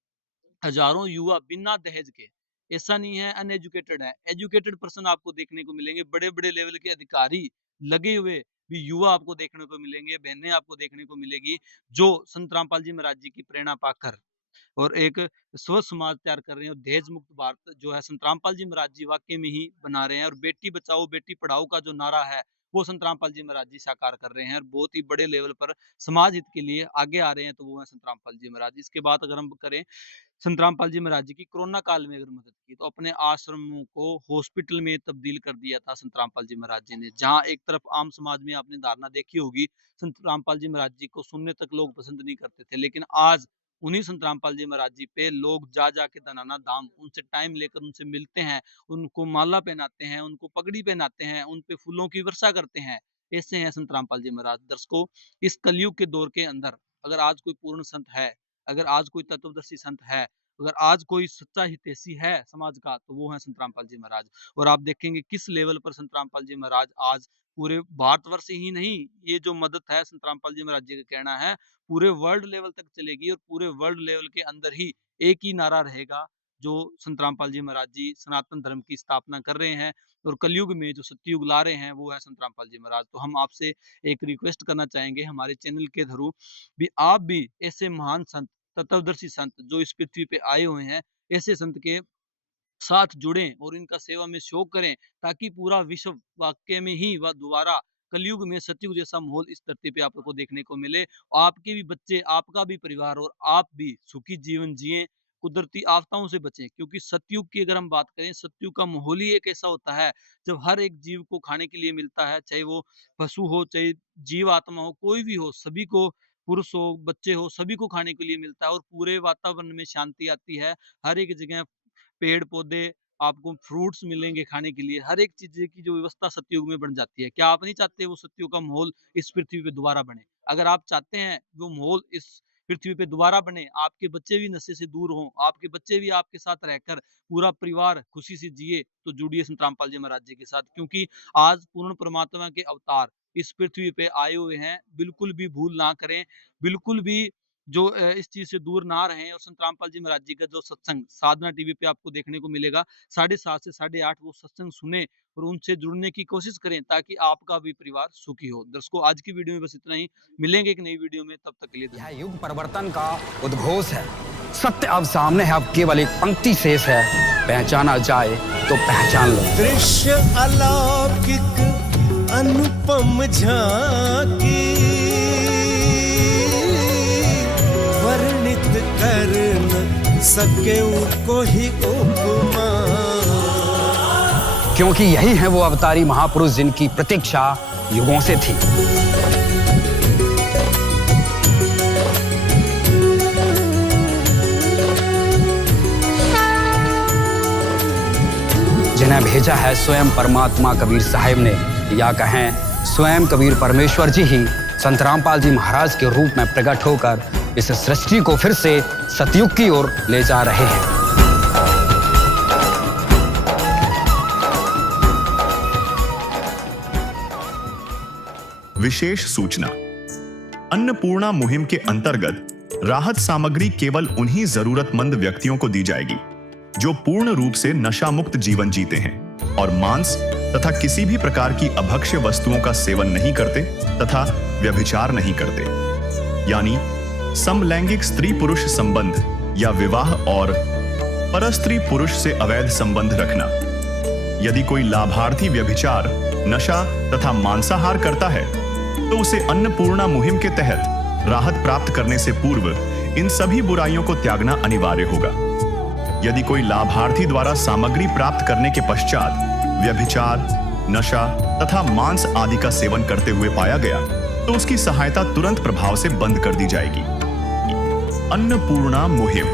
हज़ारों युवा बिना दहेज के, ऐसा नहीं है अनएजुकेटेड है, एजुकेटेड पर्सन आपको देखने को मिलेंगे, बड़े-बड़े लेवल के अधिकारी लगे हुए भी युवा आपको देखने को मिलेंगे, बहनें आपको देखने को मिलेगी, जो संत रामपाल जी महाराज जी की प्रेरणा पाकर और एक स्वस्थ समाज तैयार कर रहे हैं और दहेज मुक्त भारत जो है संत रामपाल जी महाराज जी वाक़ई में ही बना रहे हैं और बेटी बचाओ, बेटी पढ़ाओ का जो नारा है, वो संत रामपाल जी महाराज जी साकार कर रहे हैं और बहुत ही बड़े लेवल पर समाज हित के लिए आगे आ रहे हैं, तो वो हैं संत रामपाल जी महाराज। इसके बाद अगर हम करें संत रामपाल जी महाराज जी की कोरोना काल में अगर मदद की तो अपने आश्रमों को हॉस्पिटल में तब्दील कर दिया था संत रामपाल जी महाराज जी ने। जहाँ एक तरफ आम समाज में आपने धारणा देखी होगी संत रामपाल जी महाराज जी को सुनने तक लोग पसंद नहीं करते थे, लेकिन आज उन्हीं संत रामपाल जी महाराज जी पे लोग जा के धनाना धाम उनसे टाइम लेकर उनसे मिलते हैं, उनको माला पहनाते हैं, उनको पगड़ी पहनाते हैं, उन पे फूलों की वर्षा करते हैं। ऐसे हैं संत रामपाल जी महाराज। दर्शकों इस कलयुग के दौर के अंदर अगर आज कोई पूर्ण संत है, अगर आज कोई तत्वदर्शी संत है, अगर आज कोई सच्चा हितैषी है समाज का, तो वो है संत रामपाल जी महाराज। और आप देखेंगे किस लेवल पर संत रामपाल जी महाराज आज पूरे भारतवर्ष ही नहीं, ये जो मदद है संत रामपाल जी महाराज जी का कहना है, पूरे वर्ल्ड लेवल तक चलेगी और पूरे वर्ल्ड लेवल के अंदर ही एक ही नारा रहेगा, जो संत रामपाल जी महाराज जी सनातन धर्म की स्थापना कर रहे हैं और कलयुग में जो सतयुग ला रहे हैं, वो है संत रामपाल जी महाराज। तो हम आपसे एक रिक्वेस्ट करना चाहेंगे हमारे चैनल के थ्रू भी आप भी ऐसे महान संत, तत्वदर्शी संत जो इस पृथ्वी पे आए हुए हैं, ऐसे संत के साथ जुड़ें और इनका सेवा में सहयोग करें, ताकि पूरा विश्व वाक़ई में ही व दोबारा कलयुग में सतयुग जैसा माहौल इस धरती पे आपको देखने को मिले। आपके भी बच्चे, आपका भी परिवार और आप भी सुखी जीवन जिएँ, कुदरती आफ़ताओं से बचें। क्योंकि सतयुग की अगर हम बात करें, सतयुग का माहौल ही एक ऐसा होता है, जब हर एक जीव को खाने के लिए मिलता है, चाहे वो पशु हो, चाहे जीव आत्मा हो, कोई भी हो, सभी को पुरुष हो, बच्चे हो, सभी को खाने के लिए मिलता है और पूरे वातावरण में शांति आती है। हर एक जगह पेड़-पौधे, आपको फ्रूट्स मिलेंगे खाने के लिए, हर एक चीज़ की जो व्यवस्था सतयुग में बन जाती है। क्या आप नहीं चाहते वो सतयुग का माहौल इस पृथ्वी पे दोबारा बने? अगर आप चाहते हैं वो माहौल इस पृथ्वी पे दोबारा बने, आपके बच्चे भी नशे से दूर हों, आपके बच्चे भी आपके साथ रहकर पूरा परिवार खुशी से जिए, तो जुड़िए संत रामपाल जी महाराज जी के साथ, क्योंकि आज पूर्ण परमात्मा के अवतार इस पृथ्वी पे आए हुए हैं। बिल्कुल भी भूल ना करें, बिल्कुल भी जो इस चीज से दूर ना रहें। और संत रामपाल जी महाराज जी का जो सत्संग साधना टीवी पे आपको देखने को मिलेगा 7:30 से 8:30, वो सत्संग सुने और उनसे जुड़ने की कोशिश करें, ताकि आपका भी परिवार सुखी हो। दर्शकों, आज की वीडियो में बस इतना ही, मिलेंगे एक नई वीडियो में, तब तक के लिए यह युग परिवर्तन का उद्घोष है। सत्य अब सामने है, अब केवल एक पंक्ति शेष है, पहचाना जाए तो पहचान लो। दृश्य अलौकिक अनुपम झांकी, वर्णित कर न सके कोई उपमा। क्योंकि यही है वो अवतारी महापुरुष जिनकी प्रतीक्षा युगों से थी। जिन्हें भेजा है स्वयं परमात्मा कबीर साहिब ने, या कहें स्वयं कबीर परमेश्वर जी ही संत रामपाल जी महाराज के रूप में प्रकट होकर इस सृष्टि को फिर से सतयुग की ओर ले जा रहे हैं। विशेष सूचना। अन्नपूर्णा मुहिम के अंतर्गत राहत सामग्री केवल उन्हीं जरूरतमंद व्यक्तियों को दी जाएगी जो पूर्ण रूप से नशा मुक्त जीवन जीते हैं और मांस तथा किसी भी प्रकार की अभक्ष्य वस्तुओं का सेवन नहीं करते तथा व्यभिचार नहीं करते, यानी समलैंगिक स्त्री पुरुष संबंध या विवाह और परस्त्री पुरुष से अवैध संबंध रखना। यदि कोई लाभार्थी व्यभिचार, नशा तथा मांसाहार करता है तो उसे अन्नपूर्णा मुहिम के तहत राहत प्राप्त करने से पूर्व इन सभी बुराइयों को त्यागना अनिवार्य होगा। यदि कोई लाभार्थी द्वारा सामग्री प्राप्त करने के पश्चात व्यभिचार, नशा तथा मांस आदि का सेवन करते हुए पाया गया तो उसकी सहायता तुरंत प्रभाव से बंद कर दी जाएगी। अन्नपूर्णा मुहिम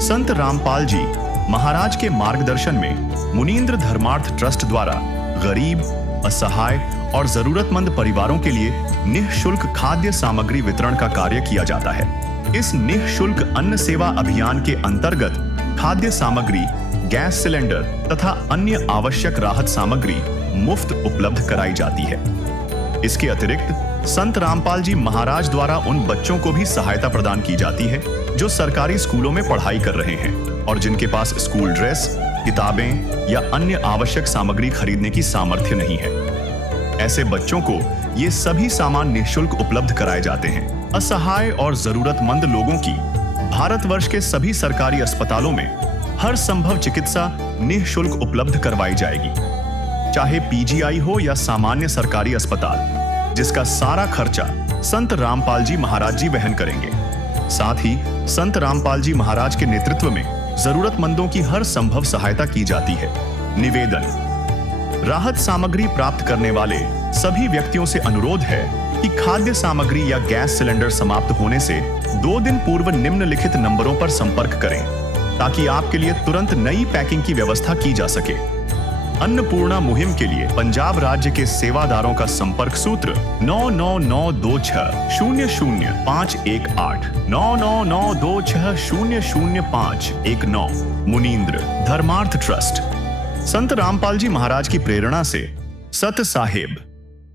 संत रामपाल जी महाराज के मार्गदर्शन में मुनींद्र धर्मार्थ ट्रस्ट द्वारा गरीब, असहाय और जरूरतमंद परिवारों के लिए निःशुल्क खाद्य सामग्री वितरण का कार्य किया जाता है। इस निःशुल्क अन्न सेवा अभियान के अंतर्गत खाद्य सामग्री, गैस सिलेंडर तथा अन्य आवश्यक राहत सामग्री मुफ्त उपलब्ध कराई जाती है। इसके अतिरिक्त संत रामपाल जी महाराज द्वारा उन बच्चों को भी सहायता प्रदान की जाती है जो सरकारी स्कूलों में पढ़ाई कर रहे हैं और जिनके पास स्कूल ड्रेस, किताबें या अन्य आवश्यक सामग्री खरीदने की सामर्थ्य नहीं है। ऐसे बच्चों को ये सभी सामान निःशुल्क उपलब्ध कराए जाते हैं। असहाय और जरूरतमंद लोगों की भारतवर्ष के सभी सरकारी अस्पतालों में हर संभव चिकित्सा निःशुल्क उपलब्ध करवाई जाएगी, चाहे पीजीआई हो या सामान्य सरकारी अस्पताल, जिसका सारा खर्चा संत रामपाल जी महाराज जी वहन करेंगे। साथ ही संत रामपाल जी महाराज के नेतृत्व में जरूरतमंदों की हर संभव सहायता की जाती है। निवेदन। राहत सामग्री प्राप्त करने वाले सभी व्यक्तियों से अनुरोध है कि खाद्य सामग्री या गैस सिलेंडर समाप्त होने से 2 दिन पूर्व निम्नलिखित नंबरों पर संपर्क करें ताकि आपके लिए तुरंत नई पैकिंग की व्यवस्था की जा सके। अन्नपूर्णा मुहिम के लिए पंजाब राज्य के सेवादारों का संपर्क सूत्र 9992600518 9992600519। मुनींद्र धर्मार्थ ट्रस्ट। संत रामपाल जी महाराज की प्रेरणा से सत साहिब।